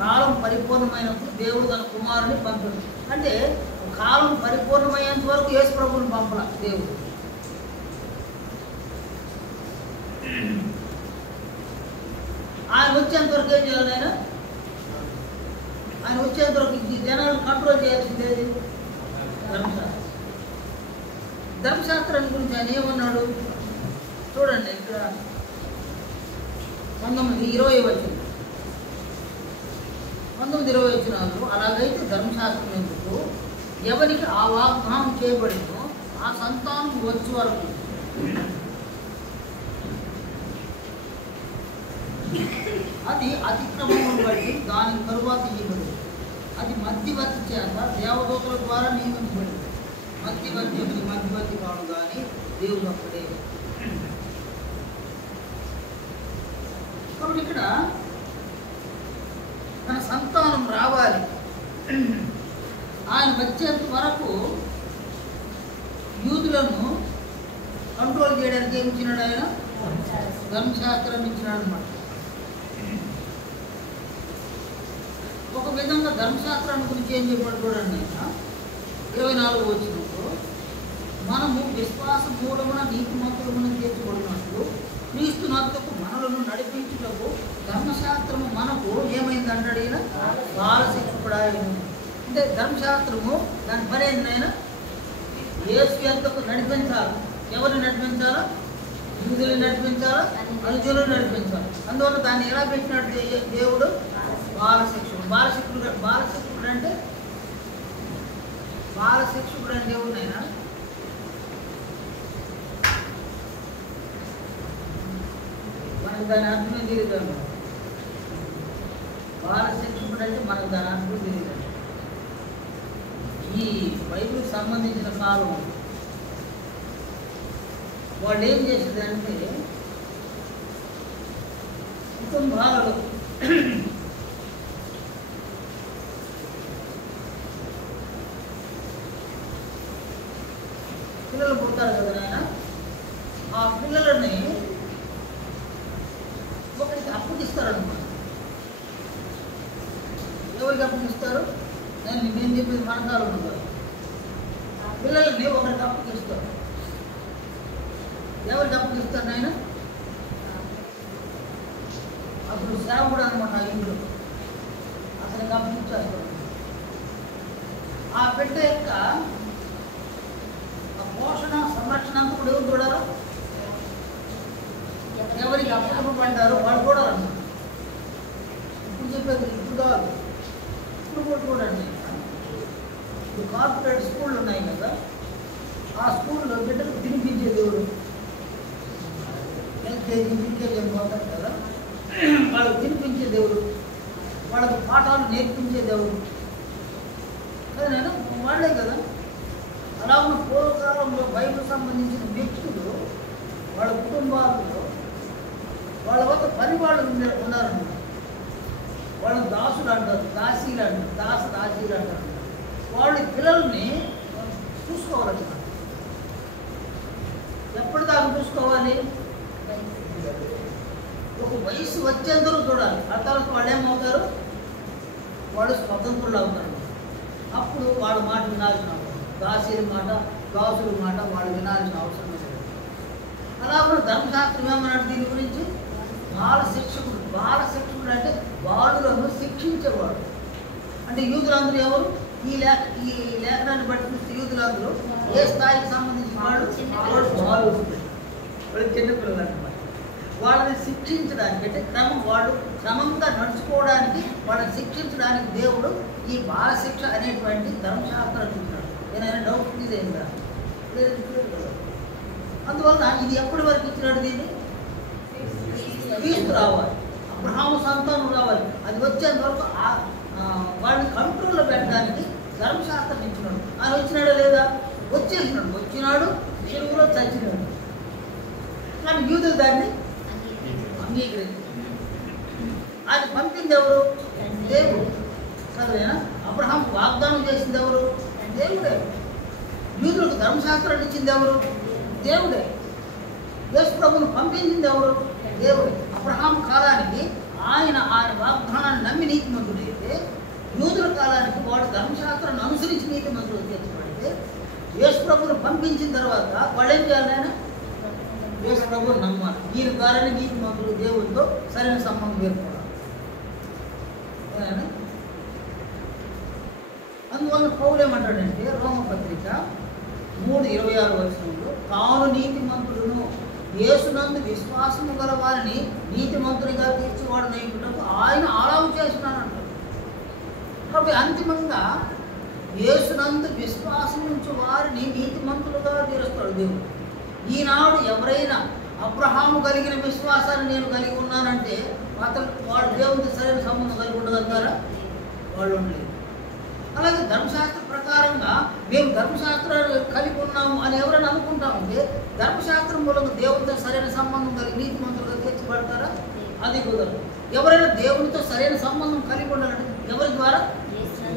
కాలం పరిపూర్ణమైనప్పుడు దేవుడు తన కుమారుని పంపెను. అంటే కాలం పరిపూర్ణమయ్యేంత వరకు యేసు ప్రభువుని పంపల దేవుడు. ఆయన వచ్చేంత వరకు ఏం చేయాలి? ఆయన వచ్చేంత వరకు ఈ జనాలను కంట్రోల్ చేయాల్సిందేది ధర్మశాస్త్రం. ధర్మశాస్త్రాన్ని గురించి ఆయన ఏమన్నాడు చూడండి. ఇక్కడ 19:20 వచ్చింది. 19:20 వచ్చినారు. అలాగైతే ధర్మశాస్త్రం ఎందుకు? ఎవరికి ఆ వాగ్దానం చేయబడిందో ఆ సంతానం వచ్చే వరకు అది అతిక్రమం బట్టి దాని తరువాత ఇవ్వబడింది. అది మధ్యవర్తి చేత దేవదూతల ద్వారా నియమించబడింది. మధ్యవర్తి కాడు కానీ దేవుడు ఒక్కడే. కాబట్టి ఇక్కడ మన సంతానం రావాలి. ఆయన వచ్చేంత వరకు యూదులను కంట్రోల్ చేయడానికి ఏమి ఇచ్చినాడు? ఆయన ధర్మశాస్త్రాన్ని ఇచ్చినాడు అనమాట. ఒక విధంగా ధర్మశాస్త్రాన్ని గురించి ఏం చెప్పాడు చూడండి. 24 వచ్చినప్పుడు మనము విశ్వాస మూలమున నీతిమంతులమున తీర్చబడినట్లు క్రీస్తు నద్దకు మనలను నడిపించుటకు ధర్మశాస్త్రము మనకు ఏమైంది అంటాడు ఈయన? బాలశిక్షకుడా. అంటే ధర్మశాస్త్రము దాని పని ఏంటైనా యేసు యొద్దకు నడిపించాలి. ఎవరిని నడిపించాలా? యూదులను నడిపించాలా? అనుజులను నడిపించాలి. అందువల్ల దాన్ని ఎలా పెట్టినాడు దేవుడు? బాలశిక్షకుడు. బాలశిక్షకుడు అంటే ఎవరినైనా మనకు దాని అర్థమే తెలియదు. బాలశిక్షకుడు అంటే మనకు దాని అర్థం తెలియదు. ఈ బైబిల్కి సంబంధించిన కాలం వాళ్ళు ఏం చేసేదంటే కుటుంబాలలో పిల్లలు పుడతారు కదా నాయన, ఆ పిల్లలని ఒకరికి అప్పగిస్తారనమాట. ఎవరికి అప్పగిస్తారు? నేను చెప్పేది మన కాలం ఉంటారు. పిల్లలని ఒకరికి అప్పగిస్తారు. ఎవరికి అప్పగిస్తారు నాయన? అప్పుడు సేవకుడు అనమాట. ఆ ఇంట్లో అతనికి అప్పగించేస్తారు. ఆ బిడ్డ యొక్క పోషణ సంరక్షణ అంతా కూడా ఎవరు చూడాలి? ఎవరికి అప్పగింపబడ్డారో వాళ్ళు చూడాలన్నమాట. ఇప్పుడు చెప్పేది ఇప్పుడు కాదు, ఇప్పుడు కూడా చూడండి. ఇప్పుడు కార్పొరేట్ స్కూళ్ళు ఉన్నాయి కదా, ఆ స్కూల్లో బిడ్డలకు తినిపించే దేవుడు ఎల్కేజీ యూకేజీ పోతారు కదా, వాళ్ళకు తినిపించే దేవుడు, వాళ్ళకు పాఠాలు నేర్పించే దేవుడు కదా నేను వాళ్ళే కదా. అలా ఉన్న పూర్వకాలంలో బైబిల్ సంబంధించిన వ్యక్తులు వాళ్ళ కుటుంబాలలో వాళ్ళ వద్ద పని వాళ్ళు ఉన్నారన్నమాట. వాళ్ళని దాసులు అంటారు, దాసీలు అంటారు, దాసీలు అంటారు. వాళ్ళ పిల్లల్ని చూసుకోవాలన్నమాట. ఎప్పటిదాకా చూసుకోవాలి? ఒక వయసు వచ్చేందరూ చూడాలి. ఆ తర్వాత వాళ్ళు ఏమవుతారు? వాళ్ళు స్వతంత్రులు అవుతారు. అప్పుడు వాళ్ళ మాట వినాల్సిన అవసరం, దాసీల మాట, దాసుల మాట వాళ్ళు వినాల్సిన అవసరం లేదు. అలా కూడా ధర్మశాస్త్రం ఏమన్నాడు దీని గురించి? బాలశిక్షకుడు. బాలశిక్షకుడు అంటే బాలులను శిక్షించేవాడు. అంటే యూదులందరూ ఎవరు? ఈ లేఖనాన్ని బట్టి చూస్తే యూదులందరూ ఏ స్థాయికి సంబంధించిన వాళ్ళు? బాలుడు, వాళ్ళు చిన్నపిల్లలు అన్నమాట. వాళ్ళని శిక్షించడానికి అంటే వాళ్ళు క్రమంగా నడుచుకోవడానికి, వాళ్ళని శిక్షించడానికి దేవుడు ఈ బాలశిక్ష అనేటువంటి ధర్మశాస్త్రాన్ని ఇచ్చినాడు. ఏదైనా డౌట్ ఇదేందా? అందువల్ల ఇది ఎప్పటి వరకు ఇచ్చినాడు? దీన్ని క్రీస్తు రావాలి, అబ్రహాము సంతానం రావాలి. అది వచ్చేంత వరకు వాళ్ళని కంట్రోల్లో పెట్టడానికి ధర్మశాస్త్రం ఇచ్చినాడు. ఆయన వచ్చినాడా లేదా? వచ్చినాడు చెరువులో చచ్చినాడు. కానీ యూదులు దాన్ని అంగీకరించారు. అది పంపింది ఎవరు? దేవుడు కదా. అబ్రహాం వాగ్దానం చేసింది ఎవరు? దేవుడే. యూదులకు ధర్మశాస్త్రాన్ని ఇచ్చింది ఎవరు? దేవుడే. యేసు ప్రభువును పంపించింది ఎవరు? దేవుడే. అబ్రహాం కాలానికి ఆయన వాగ్దానాన్ని నమ్మి నీతిమంతుడైతే, యూదుల కాలానికి వాడు ధర్మశాస్త్రాన్ని అనుసరించి నీతిమంతుడు తీర్చబడితే, యేసు ప్రభువును పంపించిన తర్వాత వాళ్ళు ఏం చేయాలి? ఆయన యేసు ప్రభువును నమ్మాలి. దీని ద్వారానే నీతిమంతుడు దేవుడితో సరైన సంబంధం ఏర్పడాలి. అందువల్ల పౌలు ఏమంటాడంటే రోమపత్రిక 3:26 తాను నీతిమంతుడును యేసునందు విశ్వాసము గల వారిని నీతిమంతుడిగా తీర్చివాడు నైపుటకు ఆయన ఆలావు చేస్తున్నానంటాడు. కాబట్టి అంతిమంగా యేసునందు విశ్వాసం ఉంచి వారిని నీతిమంతులుగా తీరుస్తాడు దేవుడు. ఈనాడు ఎవరైనా అబ్రహాము కలిగిన విశ్వాసాన్ని నేను కలిగి ఉన్నానంటే వాడు దేవుడితో సరైన సంబంధం కలిగి ఉండగలుగుతారా? వాళ్ళు ఉండలేదు. అలాగే ధర్మశాస్త్ర ప్రకారంగా మేము ధర్మశాస్త్రాలు కలిగి ఉన్నాము అని ఎవరైనా అనుకుంటామంటే ధర్మశాస్త్రం మూలంగా దేవుడితో సరైన సంబంధం కలిగి నీతిమంతులుగా తీర్చబడతారా? అది కుదరదు. ఎవరైనా దేవుడితో సరైన సంబంధం కలిగి ఉండాలంటే ఎవరి ద్వారా?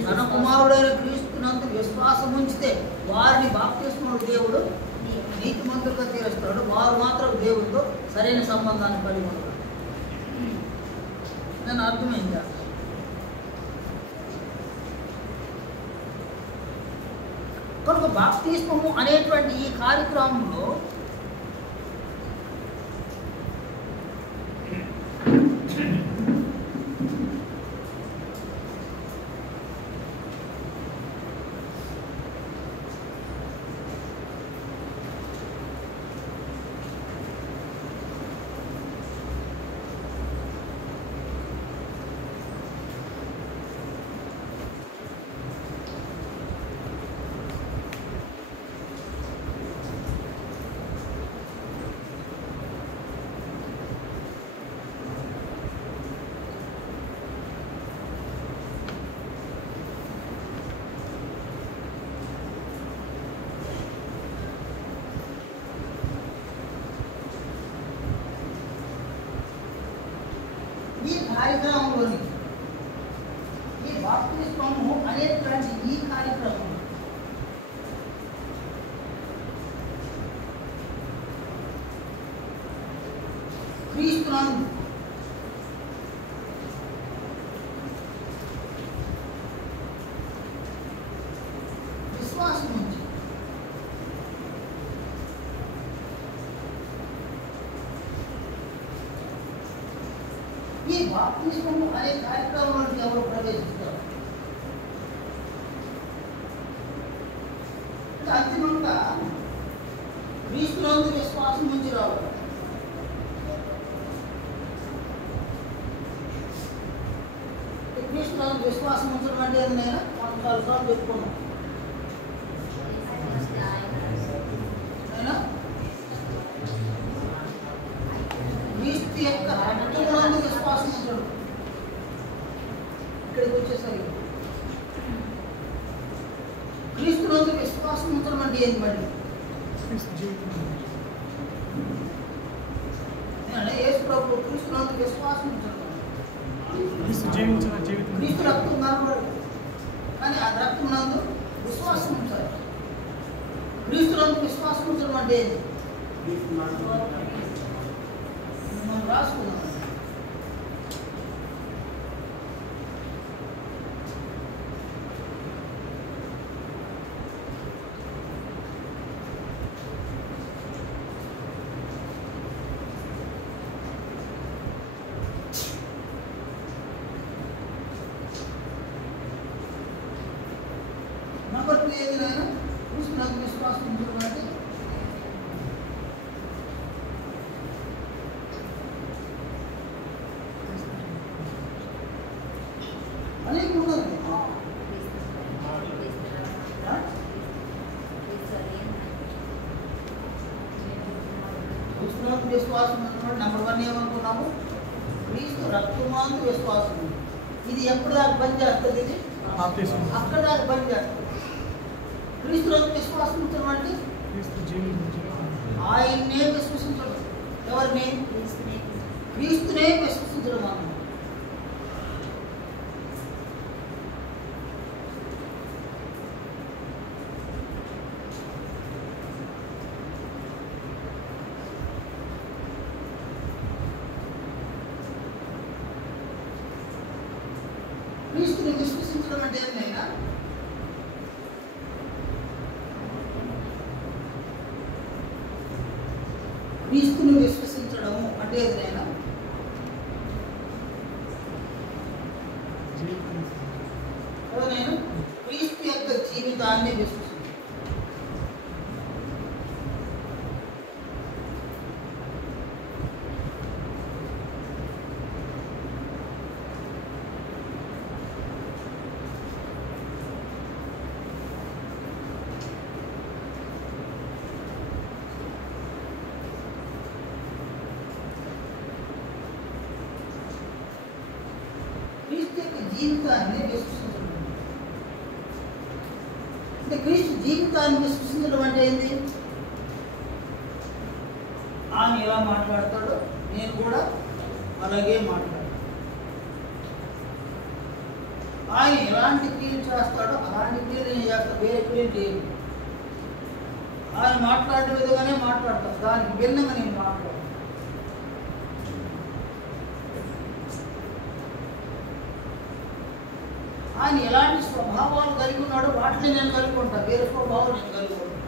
తన కుమారుడైన క్రీస్తునందు విశ్వాసం ఉంచితే వారిని బాప్తిస్మములో దేవుడు నీతిమంతులుగా తీరుస్తాడు. వారు మాత్రం దేవుడితో సరైన సంబంధాన్ని కలిగి ఉంటారు. నేను అర్థమైందా? కనుక బాప్తిస్మము అనేటువంటి ఈ కార్యక్రమంలో కార్యక్రమంలోని ఈ బాప్తిస్మము అనేటువంటి ఈ కార్యక్రమం క్రీస్తునందు విశ్వాసం ఉంచి ఈ బాప్తిస్మము అనే కార్యక్రమంలోకి ఎవరు ప్రవేశిస్తారు? అంతిమంగా క్రీస్తునందు విశ్వాసం నుంచి రావాలి. క్రీస్తునందు విశ్వాసం ఉంచడం అంటే నేను మనం చాలాసార్లు చెప్పుకున్నాం. క్రీస్తు యొక్క రక్తమునందు విశ్వాసం ఉంచడం. ఇక్కడికి వచ్చేసరికి క్రీస్తునందు విశ్వాసం ఉంచడం అంటే ఏంటి? మళ్ళీ యేసు ప్రభు క్రీస్తునందు విశ్వాసం ఉంచడం. క్రీస్తు రక్తం కనబడదు, కానీ ఆ రక్తమునందు విశ్వాసం ఉంచాలి. క్రీస్తునందు విశ్వాసం ఉంచడం అంటే ఏంటి? మనం రాసుకున్నాం. నంబర్ 2 ఏదైనా క్రీస్తునందు విశ్వాసం ఉంచడం అంటే అనేక ఉన్నది. క్రీస్తునందు విశ్వాసం ఉంచడం నంబర్ 1 ఏమనుకున్నాము? క్రీస్తు రక్తమందు విశ్వాసం. ఇది ఎప్పుడు దాకా పనిచేస్తుంది? ఇది అక్కడ దాకా పనిచేస్తుంది. క్రీస్తునందు విశ్వాసం ఉంచడం అంటే ఆయన్నే విశ్వసించడం. ఎవరిని? క్రీస్తునే విశ్వసించడం అన్నమాట. క్రీస్తుని విశ్వసించడం అంటే ఏంటైనా క్రీస్తుని విశ్వసించడము అంటే ఏదైనా నేను క్రీస్తు యొక్క జీవితాన్ని విశ్వసించాను. జీవితాన్ని విశ్వసించడం. అంటే క్రీస్తు జీవితాన్ని విశ్వసించడం అంటే ఏంటి? ఆయన ఎలా మాట్లాడతాడో నేను కూడా అలాగే మాట్లాడతాను. ఆయన ఎలాంటి క్రియలు చేస్తాడో అలాంటి క్రియలు నేను చేస్తాను, వేరే క్రియలు చేయను. ఆయన మాట్లాడే విధంగానే మాట్లాడతాను, దానికి భిన్నంగా నేను మాట్లాడతాను. ఆయన ఎలాంటి స్వభావాలు కలిగి ఉన్నాడో వాటిని నేను కలిగి ఉంటాను, వేరే స్వభావాలు నేను కలిగి ఉంటాను.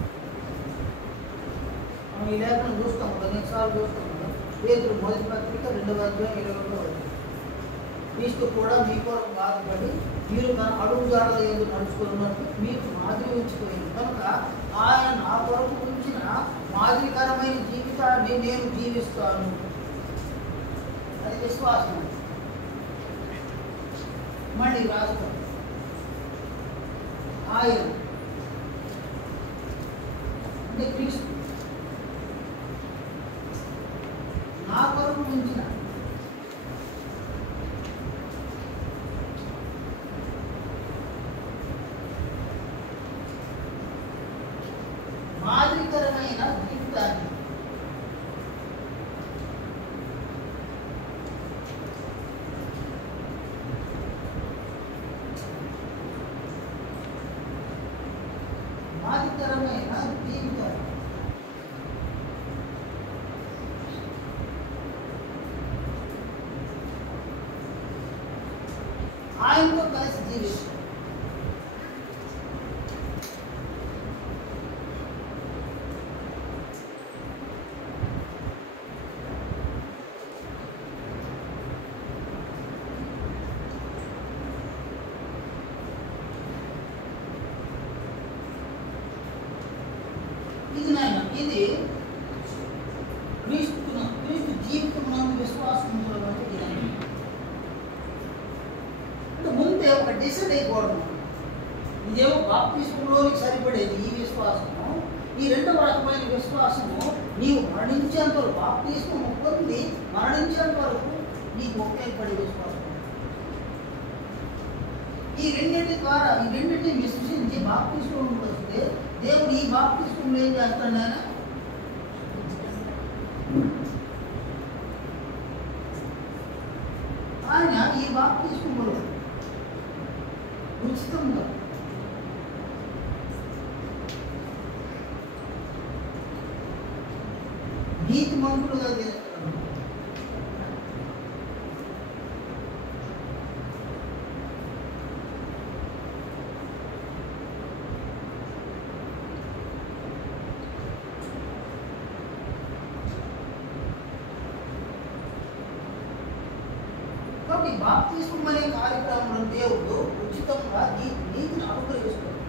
మనం ఈ లేఖను చూస్తాం కదా, ఎన్నిసార్లు చూస్తాం కదా. పేతురు మొదటి పత్రిక 2వ అధ్యాయం 21వ వచనం. క్రీస్తు కూడా మీ కొరకు బాధపడి మీరు తన అడుగుజాడల యందు నడుచుకున్నట్టు మీకు మాదిరి ఉంచిపోయింది కనుక ఆయన నా కొరకు ఉంచిన మాదిరికరమైన జీవితాన్ని నేను జీవిస్తాను. అది విశ్వాసం. మళ్ళీ రాస్తాం, ఆయన అంటే క్రీస్తు నా కొరకు ఉంచిన మాదిరికరమైన జీవితాన్ని ఆయనతో కలిసి జీవిస్తాం. ఇది క్రీస్తు జీవితం నందు విశ్వాసం అంటే ముందే ఒక డిసైడ్ అయిపోవడం. ఇదేమో బాప్తిస్మంలోనికి సరిపడేది ఈ విశ్వాసము. ఈ రెండవ రకమైన విశ్వాసము నీవు మరణించేంత వరకు, బాప్తిస్మం పొంది మరణించేంత వరకు నీకు ఉపయోగపడే విశ్వాసం. ఈ రెండింటిని విశ్వసించి బాప్తిస్మం వస్తే దేవుడు ఈ బాప్తిస్మంలో ఏం చేస్తాడు? ఆయన ఈ బాప్తిస్మంలో ఉచితంగా నీతిమంతులుగా చేస్తాడు. కాబట్టి బాప్తిస్మం అనే కార్యక్రమంలో దేవుడు ఉచితంగా నీతిని అనుగ్రహిస్తాడు.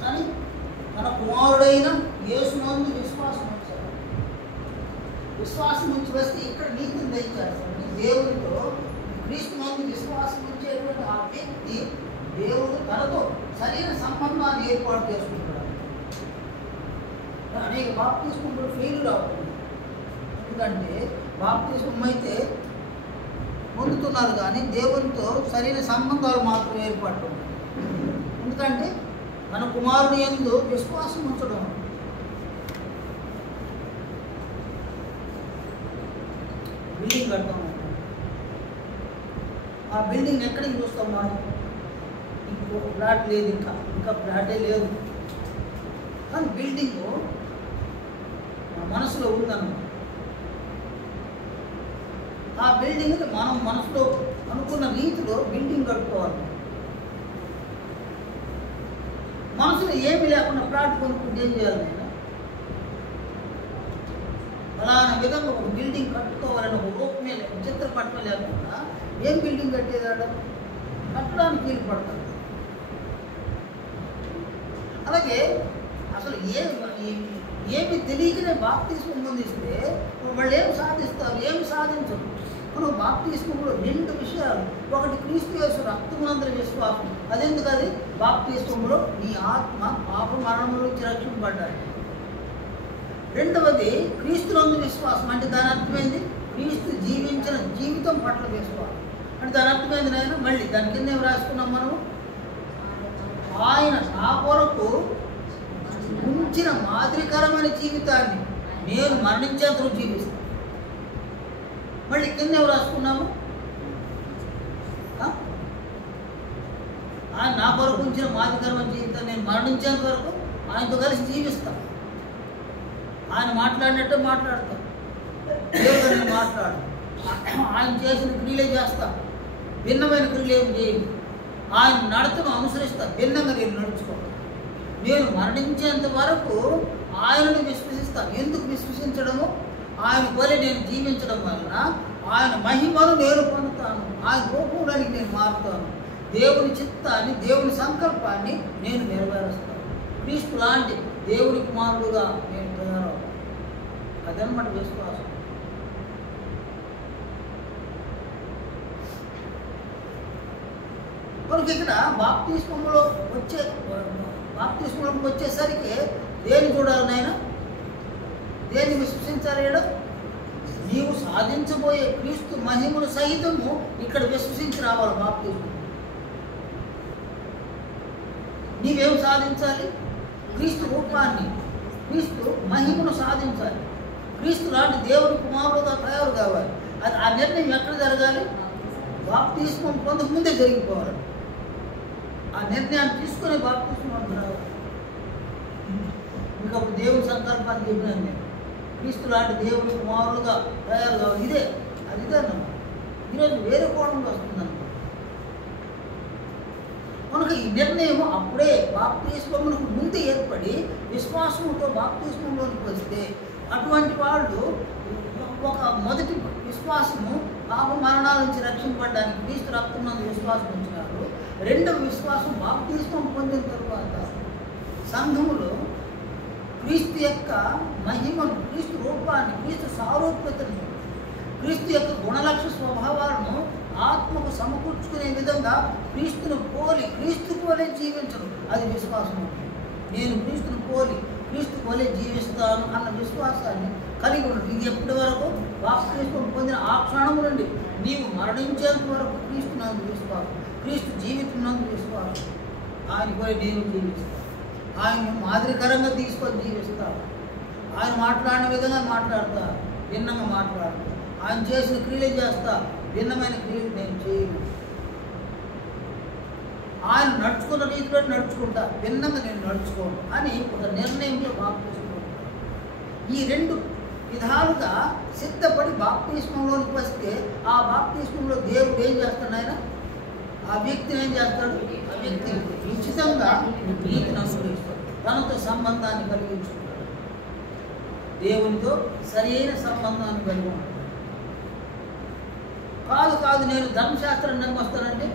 కానీ తన కుమారుడైన యేసునందు విశ్వాసం ఉంచాడు. విశ్వాసం ఉంచి వస్తే ఇక్కడ నీతిని దయచేస్తాడు. దేవుడితో క్రీస్తునందు విశ్వాసం ఉంచేటువంటి ఆ వ్యక్తి దేవుడు తనతో సరైన సంబంధాన్ని ఏర్పాటు చేసుకుంటాడు. అనేక బాప్తిస్మంలో ఫెయిల్యూర్ అవుతుంది. ఎందుకంటే బాప్తిస్మం అయితే పొందుతున్నారు కానీ దేవునితో సరైన సంబంధాలు మాత్రం ఏర్పడటం. ఎందుకంటే మన కుమారుని యందు విశ్వాసం ఉంచడం. బిల్డింగ్ కడతాం, ఆ బిల్డింగ్ ఎక్కడికి చూస్తాం మనం? ఇంకో ఫ్లాట్ లేదు, ఇంకా ఫ్లాటే లేదు, కానీ బిల్డింగ్ మన మనసులో ఉందన్నమాట. ఆ బిల్డింగ్ మనం మనసులో అనుకున్న రీతిలో బిల్డింగ్ కట్టుకోవాలి. మనసులో ఏమి లేకుండా ఫ్లాట్ కొనుక్కుంటే ఏం చేయాలి? అలానే విధంగా ఒక బిల్డింగ్ కట్టుకోవాలని ఒక రూపమే చిత్రపటం లేకుండా ఏం బిల్డింగ్ కట్టేదాడు? కట్టడానికి వీలు పడతాడు. అలాగే అసలు ఏమి తెలియకనే బాప్తిస్మం పొందిస్తే వాళ్ళు ఏమి సాధిస్తారు? ఏమి సాధించరు. మనం బాప్తిస్మంలో 2 విషయాలు. ఒకటి క్రీస్తు యేసు రక్తమునందు విశ్వాసం. అదెందుకు? అది బాప్తిస్మంలో నీ ఆత్మ పాప మరణంలో నుంచి రక్షింపబడ్డాడు. రెండవది క్రీస్తునందు విశ్వాసం. అంటే దాని అర్థమైంది క్రీస్తు జీవించిన జీవితం పట్ల విశ్వాసం. అంటే దాని అర్థమైంది నాయన. మళ్ళీ దాని కింద ఏం రాసుకున్నాం మనం? ఆయన నా కొరకు ఉంచిన మాదిరికరమైన జీవితాన్ని నేను మరణించేందుకు జీవిస్తాను. మళ్ళీ కింద ఏం రాసుకున్నాము? ఆయన నా కొరకు ఉంచిన మాదిరికరమైన జీవితాన్ని నేను మరణించేంత వరకు ఆయనతో కలిసి జీవిస్తాను. ఆయన మాట్లాడినట్టే మాట్లాడతాను, దేవుడు నేను మాట్లాడు. ఆయన చేసిన క్రియలే చేస్తాను, భిన్నమైన క్రియలు ఏమి చేయను. ఆయన నడతను అనుసరిస్తాను, భిన్నంగా నేను నడుచుకోను. నేను మరణించేంత వరకు ఆయనను విశ్వసిస్తాను. ఎందుకు విశ్వసించడము? ఆయన వలె నేను జీవించడం వలన ఆయన మహిమను నేను పొందుతాను, ఆయన రూపంలోనికి నేను మారుతాను, దేవుని చిత్తాన్ని దేవుని సంకల్పాన్ని నేను నెరవేరుస్తాను. క్రీస్తు లాంటి దేవుని కుమారుడుగా నేను తయారవు. అదనమాట విశ్వాసం. మనకి ఇక్కడ బాప్తిస్మంలోకి వచ్చేసరికి దేన్ని చూడాలి నాయన? దేన్ని విశ్వసించాలి? నీవు సాధించబోయే క్రీస్తు మహిమను సహితము ఇక్కడ విశ్వసించి రావాలి. బాప్తిస్మం నీవేం సాధించాలి? క్రీస్తు రూపాన్ని, క్రీస్తు మహిమను సాధించాలి. క్రీస్తు లాంటి దేవుని కుమారుడుగా తయారు కావాలి. అది ఆ నిర్ణయం ఎక్కడ జరగాలి? బాప్తిస్మం పొందక ముందే జరిగిపోవాలి. ఆ నిర్ణయాన్ని తీసుకునే బాప్తిస్మం రావాలి. మీకు అప్పుడు దేవుని సంకల్పాన్ని చెప్పినాను నేను. క్రీస్తు లాంటి దేవుని కుమారుడుగా తయారు కావాలి. ఇదే అన్నమాట. ఈరోజు వేరే కోణంలో వస్తుందన్నమాట. మనకు ఈ నిర్ణయం అప్పుడే బాప్తిస్మమునకు ముందు ఏర్పడి విశ్వాసంతో బాప్తిస్మంలోనికి వస్తే అటువంటి వాళ్ళు ఒక మొదటి విశ్వాసము పాప మరణాల నుంచి రక్షింపబడడానికి క్రీస్తు రక్తమునందు విశ్వాసం ఉంచినారు. రెండవ విశ్వాసం బాప్తిస్మం పొందిన తరువాత సంఘములో క్రీస్తు యొక్క మహిమను, క్రీస్తు రూపాన్ని, క్రీస్తు సారూప్యతను, క్రీస్తు యొక్క గుణలక్షణ స్వభావాలను ఆత్మకు సమకూర్చుకునే విధంగా క్రీస్తు పోలే జీవించడం, అది విశ్వాసం. నేను క్రీస్తు పోలే జీవిస్తాను అన్న విశ్వాసాన్ని కలిగి ఉండదు. ఇది ఎప్పటి వరకు? బాప్తిస్మం పొందిన ఆ క్షణం నుండి నీవు మరణించేంత వరకు క్రీస్తు నందు విశ్వాసం, క్రీస్తు జీవితం నందు విశ్వాసం. ఆయన పోయి నేను జీవిస్తాను, ఆయన మాదిరికరంగా తీసుకొని జీవిస్తాను, ఆయన మాట్లాడిన విధంగా మాట్లాడతా, భిన్నంగా మాట్లాడతా, ఆయన చేసిన క్రియలు చేస్తా, భిన్నమైన క్రియలు నేను చేయను. ఆయన నడుచుకున్న రీతిలో నడుచుకుంటా, భిన్నంగా నేను నడుచుకోను అని ఒక నిర్ణయంలో బాప్తిస్మం. ఈ రెండు విధాలుగా సిద్ధపడి బాప్తిస్మంలోనికి వస్తే ఆ బాప్తిస్మంలో దేవుడు ఏం చేస్తాడు? ఆయన ఆ వ్యక్తిని ఏం చేస్తాడు? ఆ వ్యక్తి ఉచితంగా నీతిని అనుసరిస్తాడు, తనతో సంబంధాన్ని కలిగించుకుంటాడు, దేవునితో సరైన సంబంధాన్ని కలిగి ఉంటాడు. కాదు నేను ధర్మశాస్త్రాన్ని నమ్మొస్తానంటే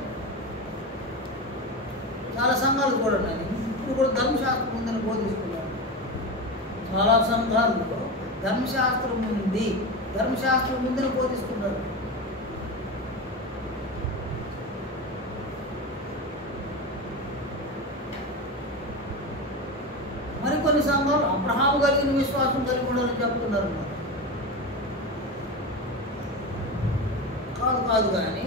చాలా సంఘాలు కూడా ఉన్నాయి. ఇప్పుడు కూడా ధర్మశాస్త్రం ఉందని బోధిస్తున్నాను. చాలా సంఘాల్లో ధర్మశాస్త్రం ఉందని బోధిస్తున్నారు. మరికొన్ని సంఘాలు అబ్రహాము కలిగిన విశ్వాసం కలిగి ఉండాలని చెప్తున్నారు. కాదు కానీ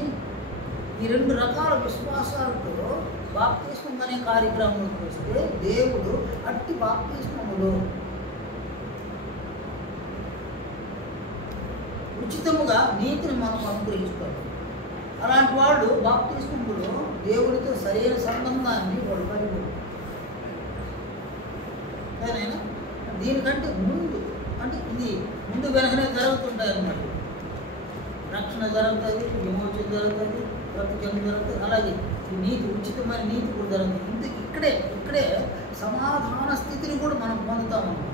ఈ రెండు రకాల విశ్వాసాలతో బాప్తిస్మం అనే కార్యక్రమంలోకి వస్తే దేవుడు అట్టి బాప్తిస్మములో ఉచితముగా నీతిని మనకు అనుగ్రహిస్తాడు. అలాంటి వాళ్ళు బాప్తిస్మములో దేవుడితో సరైన సంబంధాన్ని వాళ్ళు కలిగి ఉంటారు. దీనికంటే ముందు అంటే ఇది ముందు వెనకనే జరుగుతుంటాయి అన్నమాట. రక్షణ జరుగుతుంది, విమోచన జరుగుతుంది, ప్రతిజ్ఞ జరుగుతుంది. అలాగే ఈ నీతి, ఉచితమైన నీతి కూడా జరుగుతుంది. ఇక్కడే సమాధాన స్థితిని కూడా మనం పొందుతామన్నమాట.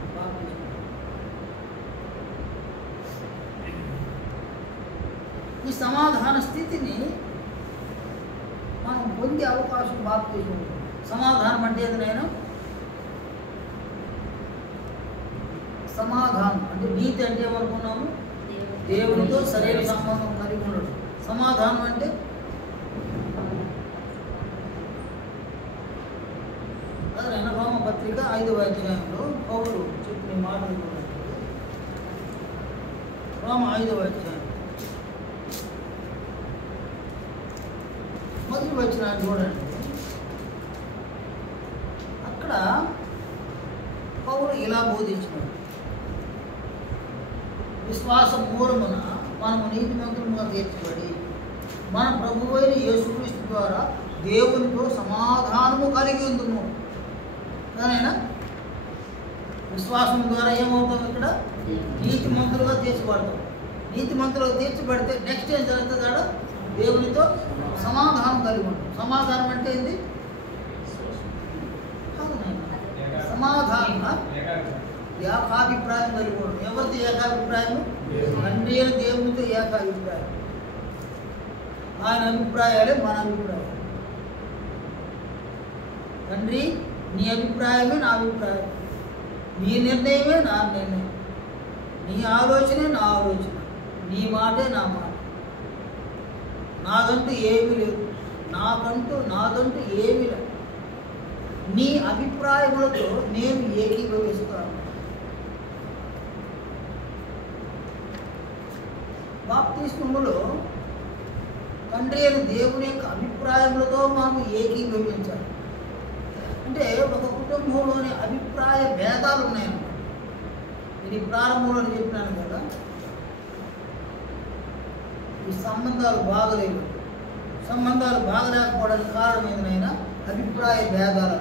ఈ సమాధాన స్థితిని మనం పొందే అవకాశం బాప్తిస్మం. సమాధానం అంటే ఏదైనా సమాధానం అంటే నీతి అంటే ఏమనుకున్నాము? దేవునితో సరైన సంబంధం కలిగి ఉండడం. సమాధానం అంటే రోమ పత్రిక 5వ అధ్యాయంలో పౌలు చెప్పిన మాటలు రోమ 5వ అధ్యాయం మొదటి వచ్చిన చూడండి. అక్కడ పౌలు ఇలా బోధించినాడు, విశ్వాస మూలమున మనము నీతిమంతులుగా తీర్చబడి మన ప్రభువైన యేసుక్రీస్తు ద్వారా దేవునితో సమాధానము కలిగి ఉందుము. కానైనా విశ్వాసం ద్వారా ఏమవుతాం? ఇక్కడ నీతిమంతులుగా తీర్చబడతాం. నీతిమంతులుగా తీర్చబడితే నెక్స్ట్ ఏం జరుగుతుందా? దేవునితో సమాధానం కలిగి ఉంటాం. సమాధానం అంటే ఏంది? సమాధానం ఏకాభిప్రాయం కలిగి ఉంటాం. ఎవరితో ఏకాభిప్రాయం? తండ్రి అయిన దేవునితో ఏకాభిప్రాయం. ఆయన అభిప్రాయాలే మన అభిప్రాయం. తండ్రి, నీ అభిప్రాయమే నా అభిప్రాయం, నీ నిర్ణయమే నా నిర్ణయం, నీ ఆలోచనే నా ఆలోచన, నీ మాటే నా మాట. నాదంటూ ఏమీ లేదు, నాదంటూ ఏమీ లేదు. నీ అభిప్రాయములతో నేను ఏకీభవిస్తాను. బాప్తిస్మములో తండ్రి అయిన దేవుని యొక్క అభిప్రాయములతో మనం ఏకీభవించాలి. అంటే ఒక కుటుంబంలోని అభిప్రాయ భేదాలు ఉన్నాయన్నమాట. ఇది ప్రారంభంలో చెప్పినాను కదా, ఈ సంబంధాలు బాగలేకపోవడానికి కారణం ఏదైనా అభిప్రాయ భేదాలు.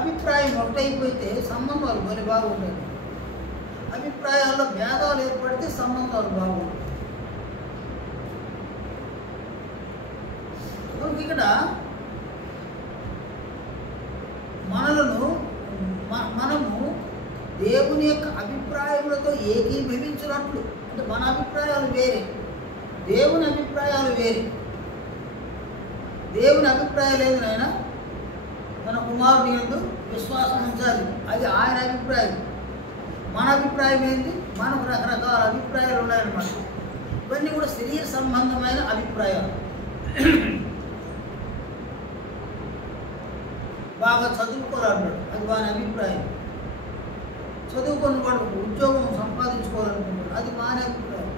అభిప్రాయం ఒకటైపోతే సంబంధాలు మరి బాగుంటాయి. అభిప్రాయాల్లో భేదాలు ఏర్పడితే సంబంధాలు బాగుంటాయి. ఇక్కడ మనము దేవుని యొక్క అభిప్రాయములతో ఏకీభవించినట్లు, అంటే మన అభిప్రాయాలు వేరే, దేవుని అభిప్రాయాలు వేరే. దేవుని అభిప్రాయాలు ఏదైనా తన కుమారుని యందు విశ్వాసం ఉంచాలి, అది ఆయన అభిప్రాయం. మన అభిప్రాయం ఏంటి? మనకు రకరకాల అభిప్రాయాలు ఉన్నాయన్నమాట. ఇవన్నీ కూడా శరీర సంబంధమైన అభిప్రాయాలు. బాగా చదువుకోవాలంటాడు, అది వాని అభిప్రాయం. చదువుకొని వాడు ఉద్యోగం సంపాదించుకోవాలనుకుంటాడు, అది వాని అభిప్రాయం.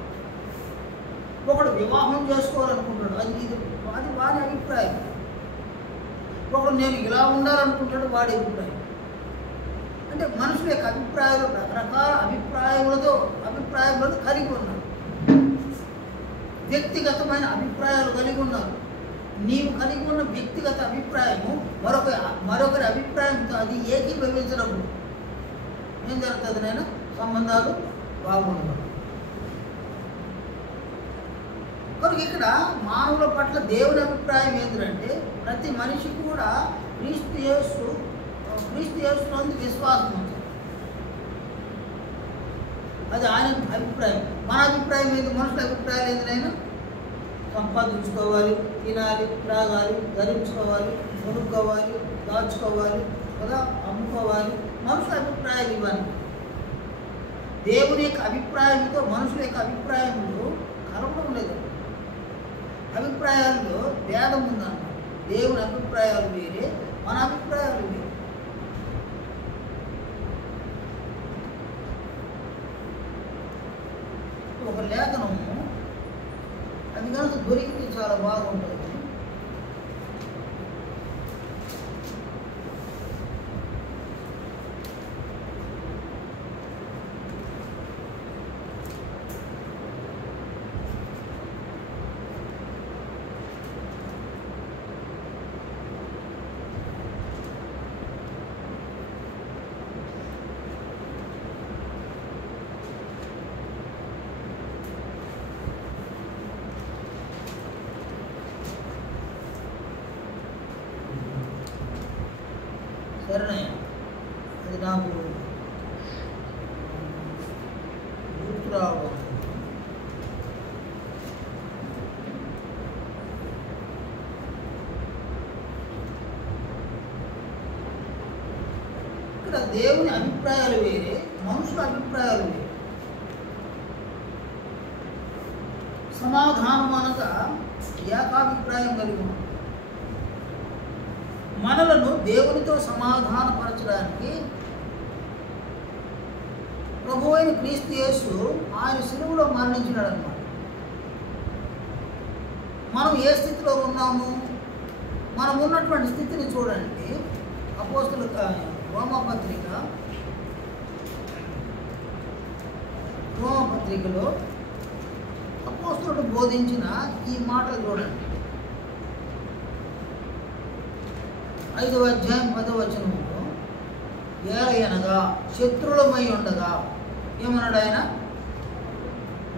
ఒకడు వివాహం చేసుకోవాలనుకుంటాడు, అది వాని అభిప్రాయం. ఒకడు నేను ఇలా ఉండాలనుకుంటాడు, వాడి అభిప్రాయం. అంటే మనుషుల యొక్క అభిప్రాయాలు రకరకాల అభిప్రాయములతో కలిగి ఉన్నారు. వ్యక్తిగతమైన అభిప్రాయాలు కలిగి ఉన్నారు. నీవు కలిగి ఉన్న వ్యక్తిగత అభిప్రాయము మరొకరి అభిప్రాయంతో అది ఏకీభవించినప్పుడు ఏం జరుగుతుంది? నేను సంబంధాలు బాగుండవు. కనుక ఇక్కడ మానవుల పట్ల దేవుని అభిప్రాయం ఏంటంటే ప్రతి మనిషి కూడా క్రీస్తు యేసునందు విశ్వాసం ఉంది. అది ఆయన అభిప్రాయం. మన అభిప్రాయం ఏంటి? మనుషుల అభిప్రాయాలు ఏంటైనా సంపాదించుకోవాలి, తినాలి, త్రాగాలి, ధరించుకోవాలి, కొనుక్కోవాలి, దాచుకోవాలి కదా, అమ్ముకోవాలి. మనుషుల అభిప్రాయాలు ఇవన్నీ. దేవుని యొక్క అభిప్రాయంతో మనుషుల యొక్క అభిప్రాయంలో కలవడం లేదు. అభిప్రాయాల్లో భేదం ఉందన్నమాట. దేవుని అభిప్రాయాలు వేరే, మన అభిప్రాయాలు వేరే. ఒక లేఖనము అది కనుక దొరికితే చాలా బాగుంటుంది. సరేనా? అది నాకు గుర్తు రావడం. ఇక్కడ దేవుని అభిప్రాయాలు వేరే, మనుషుల అభిప్రాయాలు వేరే. సమాధానం అనగా ఏకాభిప్రాయం కలిగి ఉంది. మనలను దేవునితో సమాధానపరచడానికి ప్రభువైన క్రీస్తు యేసు ఆయన శిలువలో మరణించినాడు అన్నమాట. మనం ఏ స్థితిలో ఉన్నాము? మనం ఉన్నటువంటి స్థితిని చూడండి. అపోస్తలుల రోమపత్రికలో అపోస్తలుడు బోధించిన ఈ మాటలు చూడండి. 5వ అధ్యాయం 10వ వచనంలో, ఏలయనగా శత్రువులమై ఉండగా ఏమన్నాడు ఆయన?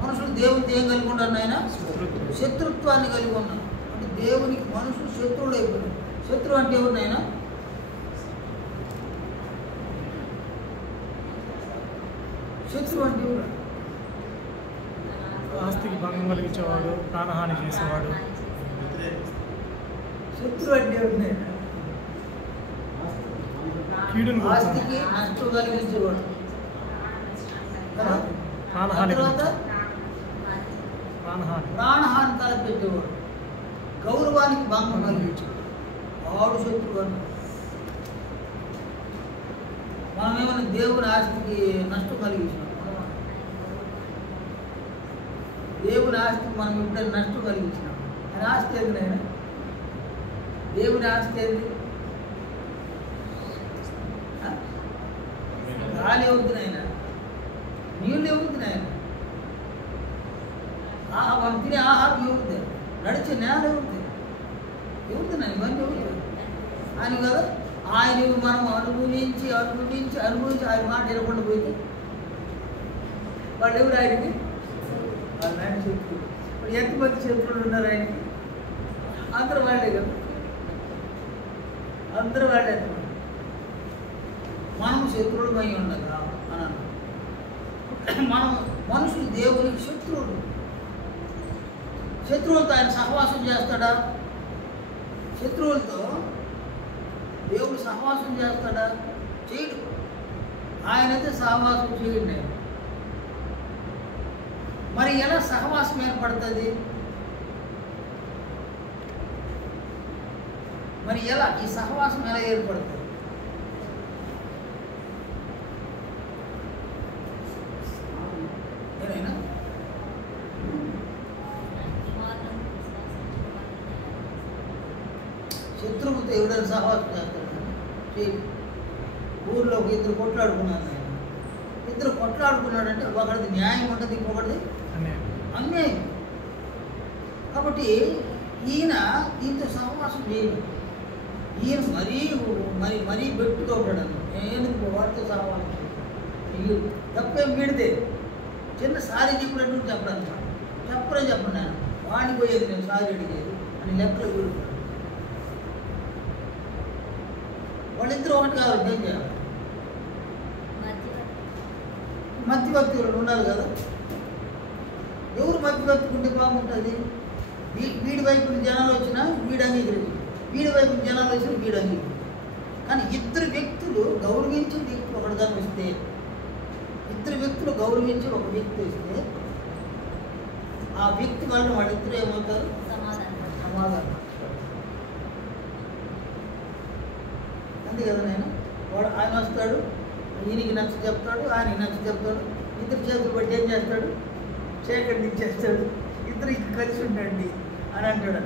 మనుషులు దేవునితో ఏం కలిగి ఉన్నాడు ఆయన? శత్రుత్వాన్ని కలిగి ఉన్నాడు. అంటే దేవునికి మనుషులు శత్రువులు అయిపోయాడు. శత్రువు అంటే ఎవరినైనా? శత్రువు అంటే ఎవరు? ఆస్తికి భంగం కలిగించేవాడు, ప్రాణహాని చేసేవాడు. శత్రువు అంటే ఎవరినైనా? ఆస్తికి నష్టం కలిగించేవాడు కదా. తర్వాత ప్రాణహాని తలపెట్టేవాడు, గౌరవానికి భంగం కలిగించేవాడు, వాడు శత్రువు అని. మనమేమైనా దేవుని ఆస్తికి నష్టం కలిగించాం? దేవుని ఆస్తికి మనం ఎప్పుడైనా నష్టం కలిగించినాం? ఆయన ఆస్తి ఏది నాయన? దేవుని ఆస్తి ఏది? గాలి ఎవరిది నాయన? నీళ్ళు ఎవరిది నాయన? మనం తినే ఆహారం ఎవరిది? నడిచే నేల ఎవరిది? ఎవరిది నాయన? ఇవన్నీ ఎవరిది? ఆయన కదా. ఆయన మనం అనుభవించి ఆయన మాట వినకుండా పోయింది. వాళ్ళు ఎవరు ఆయనకి? వాళ్ళ ఆయన శత్రువులు. ఇప్పుడు ఎంతమంది శత్రువులు ఉన్నారు ఆయనకి? అందరూ వాళ్ళే కదా. అందరూ వాళ్ళే. మనం శత్రువులమై ఉండగా అన్నాను. మనం మనుషులు దేవునికి శత్రువులు. శత్రువులతో ఆయన సహవాసం చేస్తాడా? శత్రువులతో దేవుడు సహవాసం చేస్తాడా? చేయడు. ఆయనైతే సహవాసం చేయండి. మరి ఎలా సహవాసం ఏర్పడుతుంది? మరి ఎలా ఈ సహవాసం ఎలా ఏర్పడుతుంది? ఏదైనా శత్రువుతో ఎవడైనా సహవాసం చేస్తాడు? ఊర్లో ఇద్దరు కొట్లాడుకున్నారు. ఇద్దరు కొట్లాడుకున్నాడంటే ఒకటిది న్యాయం ఉంటుంది, ఇంకొకటిది అన్యాయం. కాబట్టి ఈయన దీంతో సహవాసం చేయడు. ఈయన మరీ బెట్టుగా ఉంటాడు. ఎందుకు వాడితో సహవాసం చేయడు? తప్పేం వీడితే చిన్న సారీ చెప్పినట్టు చెప్పడానికి చెప్పండి. నేను వాడిని పోయేది నేను సారీ అడిగేది అని లెక్కలు వీడుతాడు. వాళ్ళిద్దరూ ఒకటి కావాలి. ఏం చేయాలి? మధ్యవర్తులు ఉన్నారు కదా. ఎవరు మధ్యవర్తికి ఉంటే బాగుంటుంది? వీడి వైపు జనాలు వచ్చినా వీడు అంగీకరించు, వీడి వైపు జనాలు వచ్చినా వీడు అంగీకరించు. కానీ ఇద్దరు వ్యక్తులు గౌరవించి ఒకటి కనిపిస్తే, ఇద్దరు వ్యక్తులు గౌరవించి ఒక వ్యక్తి వస్తే ఆ వ్యక్తి వల్ల వాళ్ళిద్దరు ఏమవుతారు? సమాధానం. అంతే కదా. నేను వాడు ఆయన వస్తాడు, ఈయనకి నచ్చ చెప్తాడు, ఆయనకి నచ్చ చెప్తాడు. ఇద్దరు చేతులు బట్టి ఏం చేస్తాడు? చీకటి ఇచ్చేస్తాడు. ఇద్దరు కలిసి ఉండండి అని అంటాడు.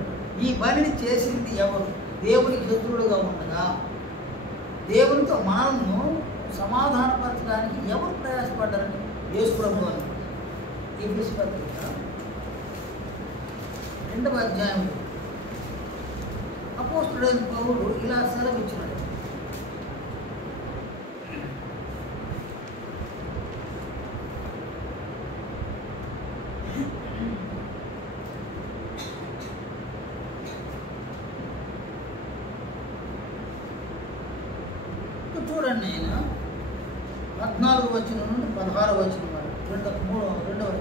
ఈ పనిని చేసింది ఎవరు? దేవునికి శత్రువులుగా ఉండగా దేవునితో మనల్ని సమాధానపరచడానికి ఎవరు ప్రయాసపడ్డారని యేసు ప్రభువు అని. ఎఫెసీ పత్రిక 2వ అధ్యాయంలో అపోస్తలుడైన పౌలు ఇలా సెలవిచ్చినాడు. చూడండి, ఆయన 14వ వచనం నుండి 16వ వచనం వరకు, 2వ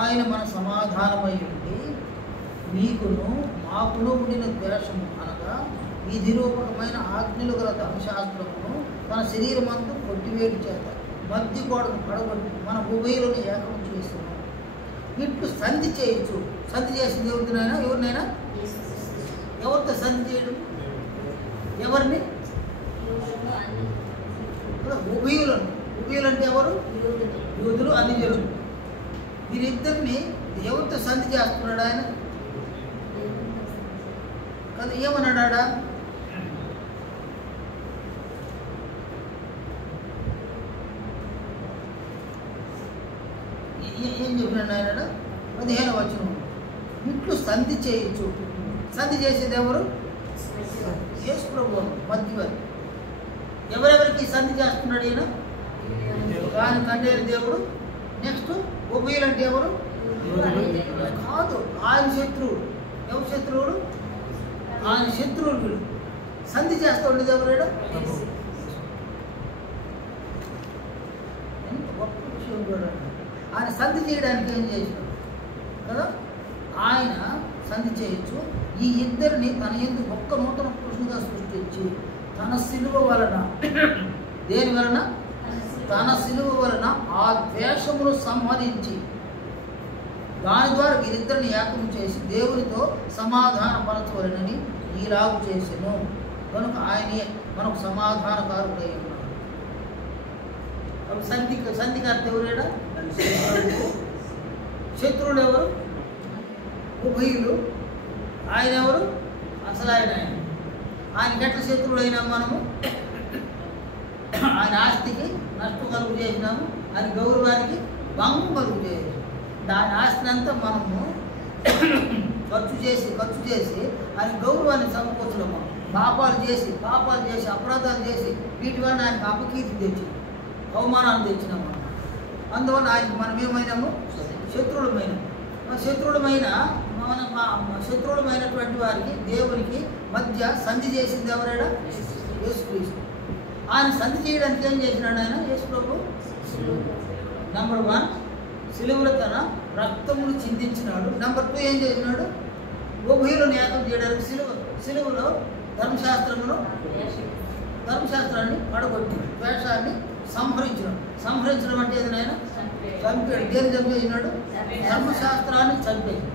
ఆయన మన సమాధానమై ఉండి మీకును మాకును ఉండిన ద్వేషము అనగా ఈ నిరూపకమైన ఆజ్ఞలు గల ధర్మశాస్త్రమును తన శరీరమంతా కొట్టివేడి చేత మధ్య గోడను పడగొట్టి మన ఉభయులను ఏకం చేస్తున్నాం. ఇట్లు సంధి చేయొచ్చు. సంధి చేసింది ఎవరినైనా? ఎవరితో సంధి చేయడం? ఎవరిని? ఉభయులను. ఉభయులు అంటే ఎవరు? యూదులు, అన్యజనులు. వీరిద్దరిని దేవునితో సంధి చేస్తున్నాడు ఆయన కదా. ఏమన్నాడా? ఏం చెప్పినాడు ఆయన? 15వ వచనం, ఇట్లు సంధి చేయొచ్చు. సంధి చేసేది ఎవరు? యేసు ప్రభువు మధ్యవర్తి. ఎవరెవరికి సంధి చేస్తున్నాడు ఈయన? ఆయన తండ్రి దేవుడు. నెక్స్ట్ ఉభయులు అంటే ఎవరు? కాదు, ఆయన శత్రువుడు. ఎవరు శత్రువుడు? ఆయన శత్రువుడు. వీడు సంధి చేస్తూ ఉండేది ఎవరు? ఎంత గొప్ప విషయం చూడండి. ఆయన సంధి చేయడానికి ఏం చేసినాడు కదా. ఆయన సంధి చేయొచ్చు. ఈ ఇద్దరిని తన ఎందుకు ఒక్క నూతన పురుషునిగా సృష్టించి తన సిలువ వలన, దేని వలన? తన సిలువ వలన ఆ ద్వేషమును సంహరించి దాని ద్వారా వీరిద్దరిని ఏకం చేసి దేవునితో సమాధానపరచవలనని ఈలాగు చేసెను. కనుక ఆయనే మనకు సమాధానకారుడై ఉన్నాడు. సంధికర్త ఎవరేడా? శత్రువులు ఎవరు? ఉభయులు. ఆయన ఎవరు? అసలు ఆయనకి ఎట్లా శత్రువులైనా మనము? ఆయన ఆస్తికి నష్టం కలుగు చేసినాము, ఆయన గౌరవానికి భంగం కలుగు చేసాము. దాని ఆస్తిని అంతా మనము ఖర్చు చేసి ఆయన గౌరవాన్ని సమకూర్చడము. పాపాలు చేసి అపరాధాలు చేసి వీటి వల్ల ఆయనకు అపకీర్తి తెచ్చి అవమానాలు తెచ్చినాము. అందువల్ల ఆయనకి మనం ఏమైనాము? శత్రువులమైనటువంటి వారికి దేవునికి మధ్య సంధి చేసింది ఎవరైనా? యేసుక్రీస్తు. ఆయన సంధి చేయడానికి ఏం చేసినాడు ఆయన? యేసు ప్రభు నెంబర్ 1 సిలువలో తన రక్తమును చిందించినాడు. నెంబర్ 2 ఏం చేసినాడు? ఉభయులను ఏకం చేయడానికి సిలువలో ధర్మశాస్త్రాన్ని పడగొట్టి ద్వేషాన్ని సంహరించడం అంటే ఏదైనా ఆయన చంపాడు. దేని చంపేసినాడు? ధర్మశాస్త్రాన్ని చంపేసి.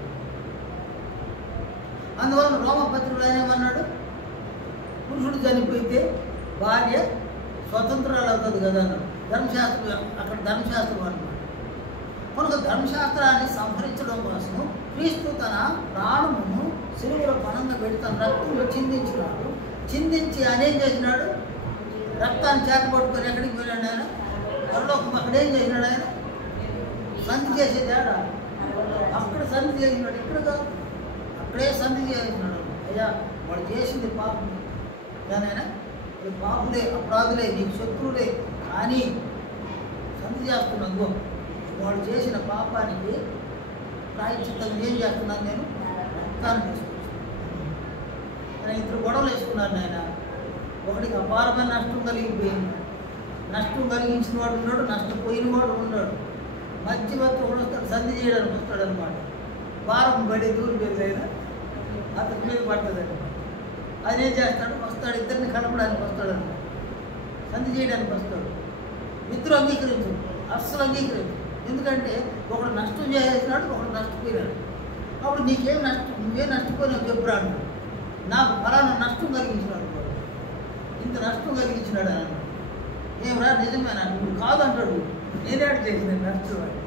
అందువలన రోమపత్రికలు ఆయన ఏమన్నాడు? పురుషుడు చనిపోతే భార్య స్వతంత్రాలు అవుతుంది కదా అన్నాడు. ధర్మశాస్త్రం అన్నమాట. కనుక ధర్మశాస్త్రాన్ని సంహరించడం కోసం క్రీస్తు తన ప్రాణమును సిలువలో పణంగా పెట్టి తన రక్తంలో చిందించి ఆయన ఏం చేసినాడు? రక్తాన్ని చేతపట్టుకొని ఎక్కడికి వెళ్ళాడు ఆయన? పరలోకం. అక్కడ ఏం చేసినాడు ఆయన? సంధి చేసేదాడా? అక్కడ సంధి చేసినాడు, ఇక్కడ కాదు. అక్కడే సంధి చేసినాడు. అయ్యా వాడు చేసింది పాపం కానైనా పాపులే, అపరాధులే, నీకు శత్రువులే, కానీ సంధి చేస్తున్నాను. వాడు చేసిన పాపానికి ప్రాయశ్చిత్తం ఏం చేస్తున్నాను? నేను రక్తాన్ని తీసుకొచ్చాను. ఆయన 2 గొడవలు వేసుకున్నారు నాయన. ఒకటికి అపారమైన నష్టం కలిగిపోయింది. నష్టం కలిగించిన వాడు ఉన్నాడు, నష్టపోయిన వాడు ఉన్నాడు. మధ్యవర్తి కూడా వస్తాడు, సంధి చేయడానికి వస్తాడు అనమాట. భారం పడే దూరం పెరిగైనా అతని మీద పడుతుంది అనమాట. ఆయన ఏం చేస్తాడు? వస్తాడు, ఇద్దరిని కలపడానికి వస్తాడు అనమాట. సంధి చేయడానికి వస్తాడు. ఇద్దరు అంగీకరించు, అస్సలు అంగీకరించు. ఎందుకంటే ఒకడు నష్టం చేసేసినాడు, ఒకడు నష్టపోయినాడు. అప్పుడు నీకేం నష్టం? నువ్వే నష్టపోయినావు చెప్పురాడు. నాకు ఫలానా నష్టం కలిగించినాడు, ఇంత నష్టం కలిగించినాడు అని అన్నాడు. ఏమరా నిజమేనా? నువ్వు కాదంటాడు. నేనేడు చేసిన నష్టం వాడికి.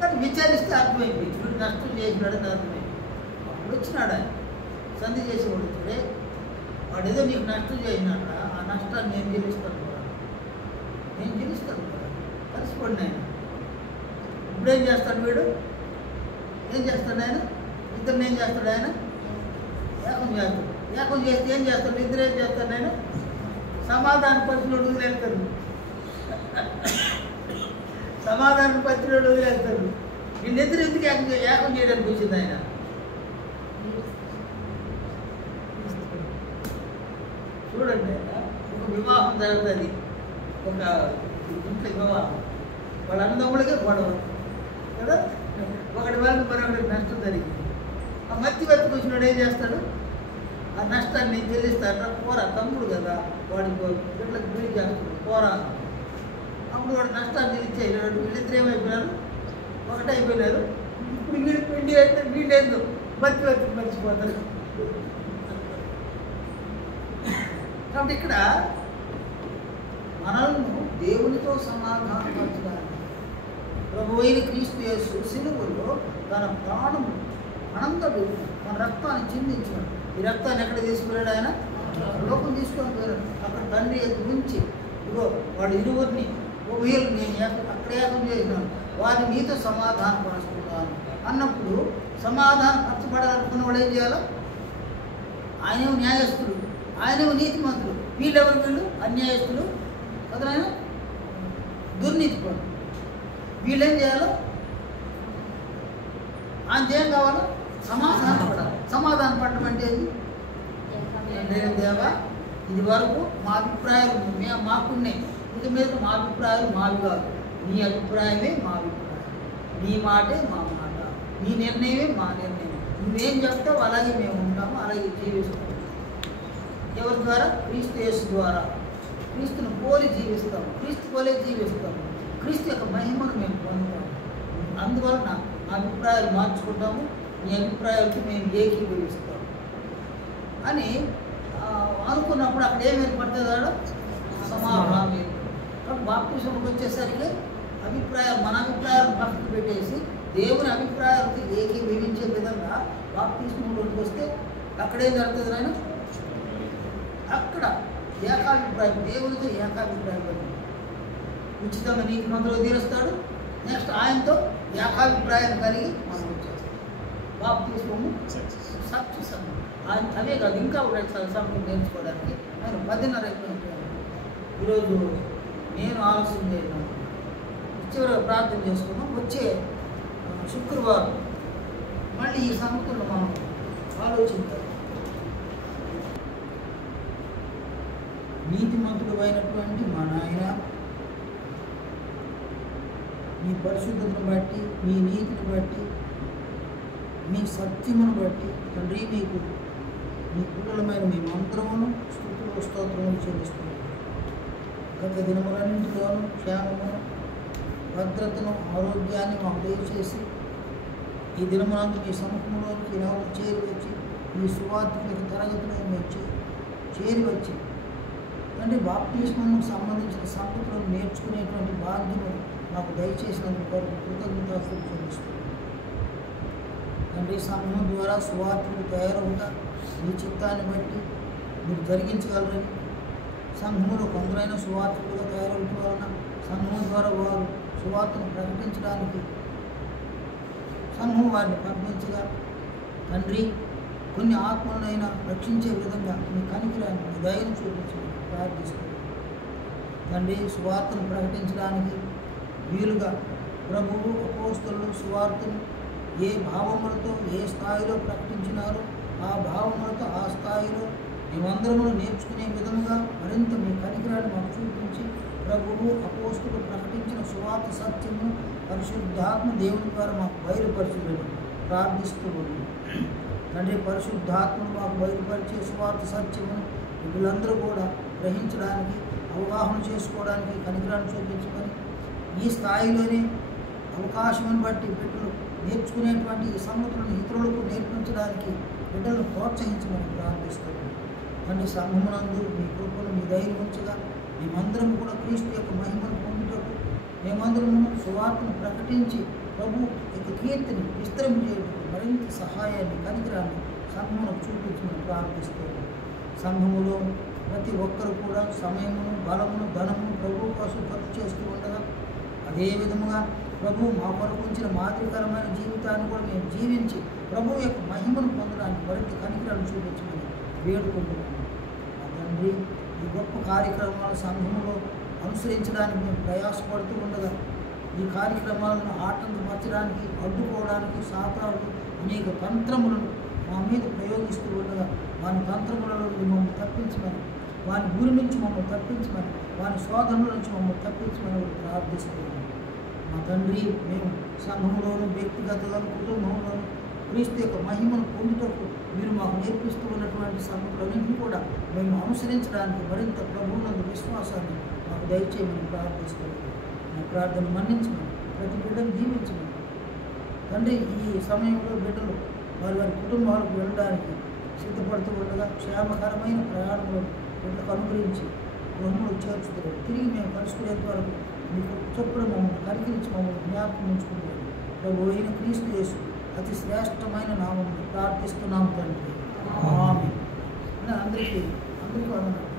కానీ విచారిస్తే అర్థమైపోయింది, వీడు నష్టం చేసినాడని అర్థమైంది. అప్పుడు వచ్చినాడు ఆయన సంధి చేసేవాడు. వచ్చాడే వాడు ఏదో నీకు నష్టం చేసినాడా, ఆ నష్టాన్ని నేను గెలుస్తాను కూడా, కలిసిపోండి ఆయన. ఇప్పుడేం చేస్తాడు వీడు? ఏం చేస్తాడు ఆయన? ఇద్దరిని ఏం చేస్తాడు ఆయన? ఏకం చేస్తే ఏం చేస్తాడు? ఇద్దరు ఏం చేస్తాడు ఆయన? సమాధాన పత్రుడు వదిలేస్తారు. వీళ్ళిద్దరు ఎందుకు ఏకం చేయడానికి వచ్చింది ఆయన? చూడండి, ఒక వివాహం జరుగుతుంది, ఒక ఇంట్లో వివాహం. వాళ్ళ అన్నదమ్ముడికే గొడవ కదా. ఒకటి వాళ్ళకి మరొకటి నష్టం జరిగింది. ఆ మధ్యవర్తికి వచ్చినాడు ఏం చేస్తాడు? ఆ నష్టాన్ని నేను చెల్లిస్తాడు. పోరా, తమ్ముడు కదా, వాడి బిడ్డలకు బిడి చేస్తాడు, పోరా. అప్పుడు వాడు నష్టాన్ని తెలియచేయలేడు. వీళ్ళిద్దరు ఏమైపోయినారు? ఒకటైపోయినారు. ఇప్పుడు వీడి పిండి అయితే వీళ్ళేందు మధ్యవర్తికి మర్చిపోతారు. కాబట్టి ఇక్కడ మనల్ని దేవునితో సమాధానపరచడానికి ప్రభువైన క్రీస్తు యేసు సిలువలో తన ప్రాణము అనంతడు మన రక్తాన్ని చిందించినాడు. ఈ రక్తాన్ని ఎక్కడ తీసుకున్నాడు ఆయన? లోకం తీసుకొని పోయాడు. అక్కడ తండ్రి ఉంచి ఇగో వాడు ఇరువురిని వీళ్ళు నేను అక్కడ ఏకం చేసినాను, వారిని నీతో సమాధానం పరుచుకున్నాను అన్నప్పుడు సమాధానం పరచబడాలనుకున్న వాడు ఏం చేయాలి? ఆయనేమో న్యాయస్తుడు, ఆయనేమో నీతిమంతుడు. వీళ్ళెవరు? వీళ్ళు అన్యాయస్తులు కదా, ఆయన దుర్నీతిపడు. వీళ్ళేం చేయాలో? ఆయనకి ఏం కావాలో? సమాధానం పడాలి. సమాధానం పడడం అంటే నేను దేవా ఇది వరకు మా అభిప్రాయాలు మాకున్నాయి, ఇక మీద మా అభిప్రాయాలు మావి కాదు, నీ అభిప్రాయమే మా అభిప్రాయం, నీ మాటే మా మాట, నీ నిర్ణయమే మా నిర్ణయం. నువ్వేం చెప్తావు అలాగే మేము ఉంటాము, అలాగే జీవిస్తాము. ఎవరి ద్వారా? క్రీస్తు యేసు ద్వారా. క్రీస్తును పోలి జీవిస్తాము, క్రీస్తు పోలే జీవిస్తాము, క్రీస్తు యొక్క మహిమను మేము పొందుతాము. అందువలన మా అభిప్రాయాలు మార్చుకుంటాము, నీ అభిప్రాయాలకి మేము ఏకీభవిస్తాము అని అనుకున్నప్పుడు అక్కడ ఏం ఏర్పడుతుందో సమాధానం. కాబట్టి బాప్తిజంకి వచ్చేసరికి అభిప్రాయాలు, మన అభిప్రాయాలు పక్కకు పెట్టేసి దేవుని అభిప్రాయాలకి ఏకీభవించే విధంగా బాప్తిజంలోకి వస్తే అక్కడేం జరుగుతుంది? ఆయన అక్కడ ఏకాభిప్రాయం, దేవునితో ఏకాభిప్రాయం కలిగి ఉచితంగా నీతి మందులో తీరుస్తాడు. నెక్స్ట్ ఆయనతో ఏకాభిప్రాయం కలిగి మనం వచ్చేస్తాం. బాప్తిజము సక్సెస్ అన్నమాట. అవే కాదు, ఇంకా కూడా సమయం నేర్చుకోవడానికి ఆయన 10:30 అయిపోయింటాను. ఈరోజు నేను ఆలోచన చేయను, చివరిగా ప్రార్థన చేసుకున్నాం. వచ్చే శుక్రవారం మళ్ళీ ఈ సంగతులను మనం ఆలోచించాలి. నీతిమంతుడు అయినటువంటి మా నాయన, మీ పరిశుద్ధతను బట్టి, మీ నీతిని బట్టి, మీ సత్యమును బట్టి తండ్రి నీకు మీ కుటుంబమైన మీ మంత్రమును స్తుతులు స్తోత్రములు చెల్లిస్తున్నాను. గత దినములన్నింటిలోనూ క్షేమమును, భద్రతను, ఆరోగ్యాన్ని మాకు దయచేసి ఈ దినమునందు మీ సముఖంలోనికి నవ్వు చేరి వచ్చి మీ సువార్తకు తరగతిలో మేము చేరి వచ్చి తండ్రి బాప్తిస్మకు సంబంధించిన సంగతులను నేర్చుకునేటువంటి భాగ్యము నాకు దయచేసినందుకు కొరకు కృతజ్ఞతాస్తుతులు చెల్లిస్తున్నాను. తండ్రి సమూహం ద్వారా సువార్తకు తయారవుతా మీ చిత్తాన్ని బట్టి మీరు జరిగించగలరని, సంఘములో కొందరైన సువార్తకులుగా తయారవడం వలన సంఘం ద్వారా వారు సువార్తను ప్రకటించడానికి సంఘం వారిని పంపించగా తండ్రి కొన్ని ఆత్మలనైనా రక్షించే విధంగా మీ కనికిరాన్ని, మీ దయను చూపించమని ప్రార్థిస్తున్నాను. తండ్రి సువార్తను ప్రకటించడానికి వీలుగా ప్రభువు అపోస్తలులు సువార్తను ఏ భావములతో ఏ స్థాయిలో ప్రకటించినారో ఆ భావములతో ఆ స్థాయిలో మేమందరము నేర్చుకునే విధంగా మరింత మీ కనికరాన్ని మాకు చూపించి ప్రభువు అపోస్తలులు ప్రకటించిన సువార్త సత్యము పరిశుద్ధాత్మ దేవుని ద్వారా మాకు బయలుపరచులని ప్రార్థిస్తూ ఉంది. తండ్రి పరిశుద్ధాత్మను మాకు బయలుపరిచే సువార్త సత్యమును వీళ్ళందరూ కూడా గ్రహించడానికి, అవగాహన చేసుకోవడానికి కనికరాన్ని చూపించమని, ఈ స్థాయిలోనే అవకాశం బట్టి బిడ్డలు నేర్చుకునేటువంటి ఈ సంగతులను ఇతరులకు నేర్పించడానికి బిడ్డలను ప్రోత్సహించమని ప్రార్థిస్తున్నాను. తండ్రి సంఘమునందు మీ కృపను మీ ధైర్యం ఉంచగా మేమందరం కూడా క్రీస్తు యొక్క మహిమను పొందుటకు, మేమందరము సువార్తను ప్రకటించి ప్రభు యొక్క కీర్తిని విస్తరించేందుకు మరింత సహాయాన్ని కనికరాన్ని సంఘమునకు చూపించమని ప్రార్థిస్తున్నాను. సంఘములో ప్రతి ఒక్కరు కూడా సమయమును, బలమును, ధనమును ప్రభు కోసం ఖర్చు చేస్తూ ఉండగా అదే విధముగా ప్రభు మా కొరకు ఉంచిన మాదిరికరమైన జీవితాన్ని కూడా మేము జీవించి ప్రభు యొక్క మహిమను పొందడానికి మరింత కనికరాన్ని చూపించమని వేడుకుంటున్నాము. మా తండ్రి ఈ గొప్ప కార్యక్రమాల సంఘములో అనుసరించడానికి మేము ప్రయాసపడుతూ ఉండగా ఈ కార్యక్రమాలను ఆటంకపరచడానికి, అడ్డుకోవడానికి సాతాను అనేక తంత్రములను మా మీద ప్రయోగిస్తూ ఉండగా వాని తంత్రములలో మమ్మల్ని తప్పించమని, వాని ఊరి నుంచి మమ్మల్ని తప్పించమని, వాని శోధనల నుంచి మమ్మల్ని తప్పించమని ప్రార్థిస్తున్నాము. మా తండ్రి మేము సంఘంలోనూ వ్యక్తిగతంగా కుటుంబంలోనూ క్రీస్తు యొక్క మహిమను పొందుటకు మీరు మాకు నేర్పిస్తూ ఉన్నటువంటి సంగతులన్నింటినీ కూడా మేము అనుసరించడానికి మరింత ప్రభువునందు విశ్వాసాన్ని మాకు దయచేయమని ప్రార్థిస్తున్నాము. మా ప్రార్థన మన్నించమని, ప్రతి బిడ్డను దీవించమని. తండ్రి ఈ సమయంలో బిడ్డలు వారి వారి కుటుంబాలకు వెళ్ళడానికి సిద్ధపడుతూ ఉండగా క్షేమకరమైన ప్రయాణంలో బిడ్డలకు అనుగ్రహించి గృహంలో చేర్చుతారు. తిరిగి మేము కలుసుకునేంత వరకు మీకు చొప్పున మమ్మల్ని కనికరించి మమ్మల్ని జ్ఞాపకం ఉంచుకుంటారు. ప్రభు అయిన క్రీస్తు యేసు అతి శ్రేష్టమైన నామం ప్రార్థిస్తున్నాం తండ్రి. ఆమేన్. అందరికీ వందనాలు.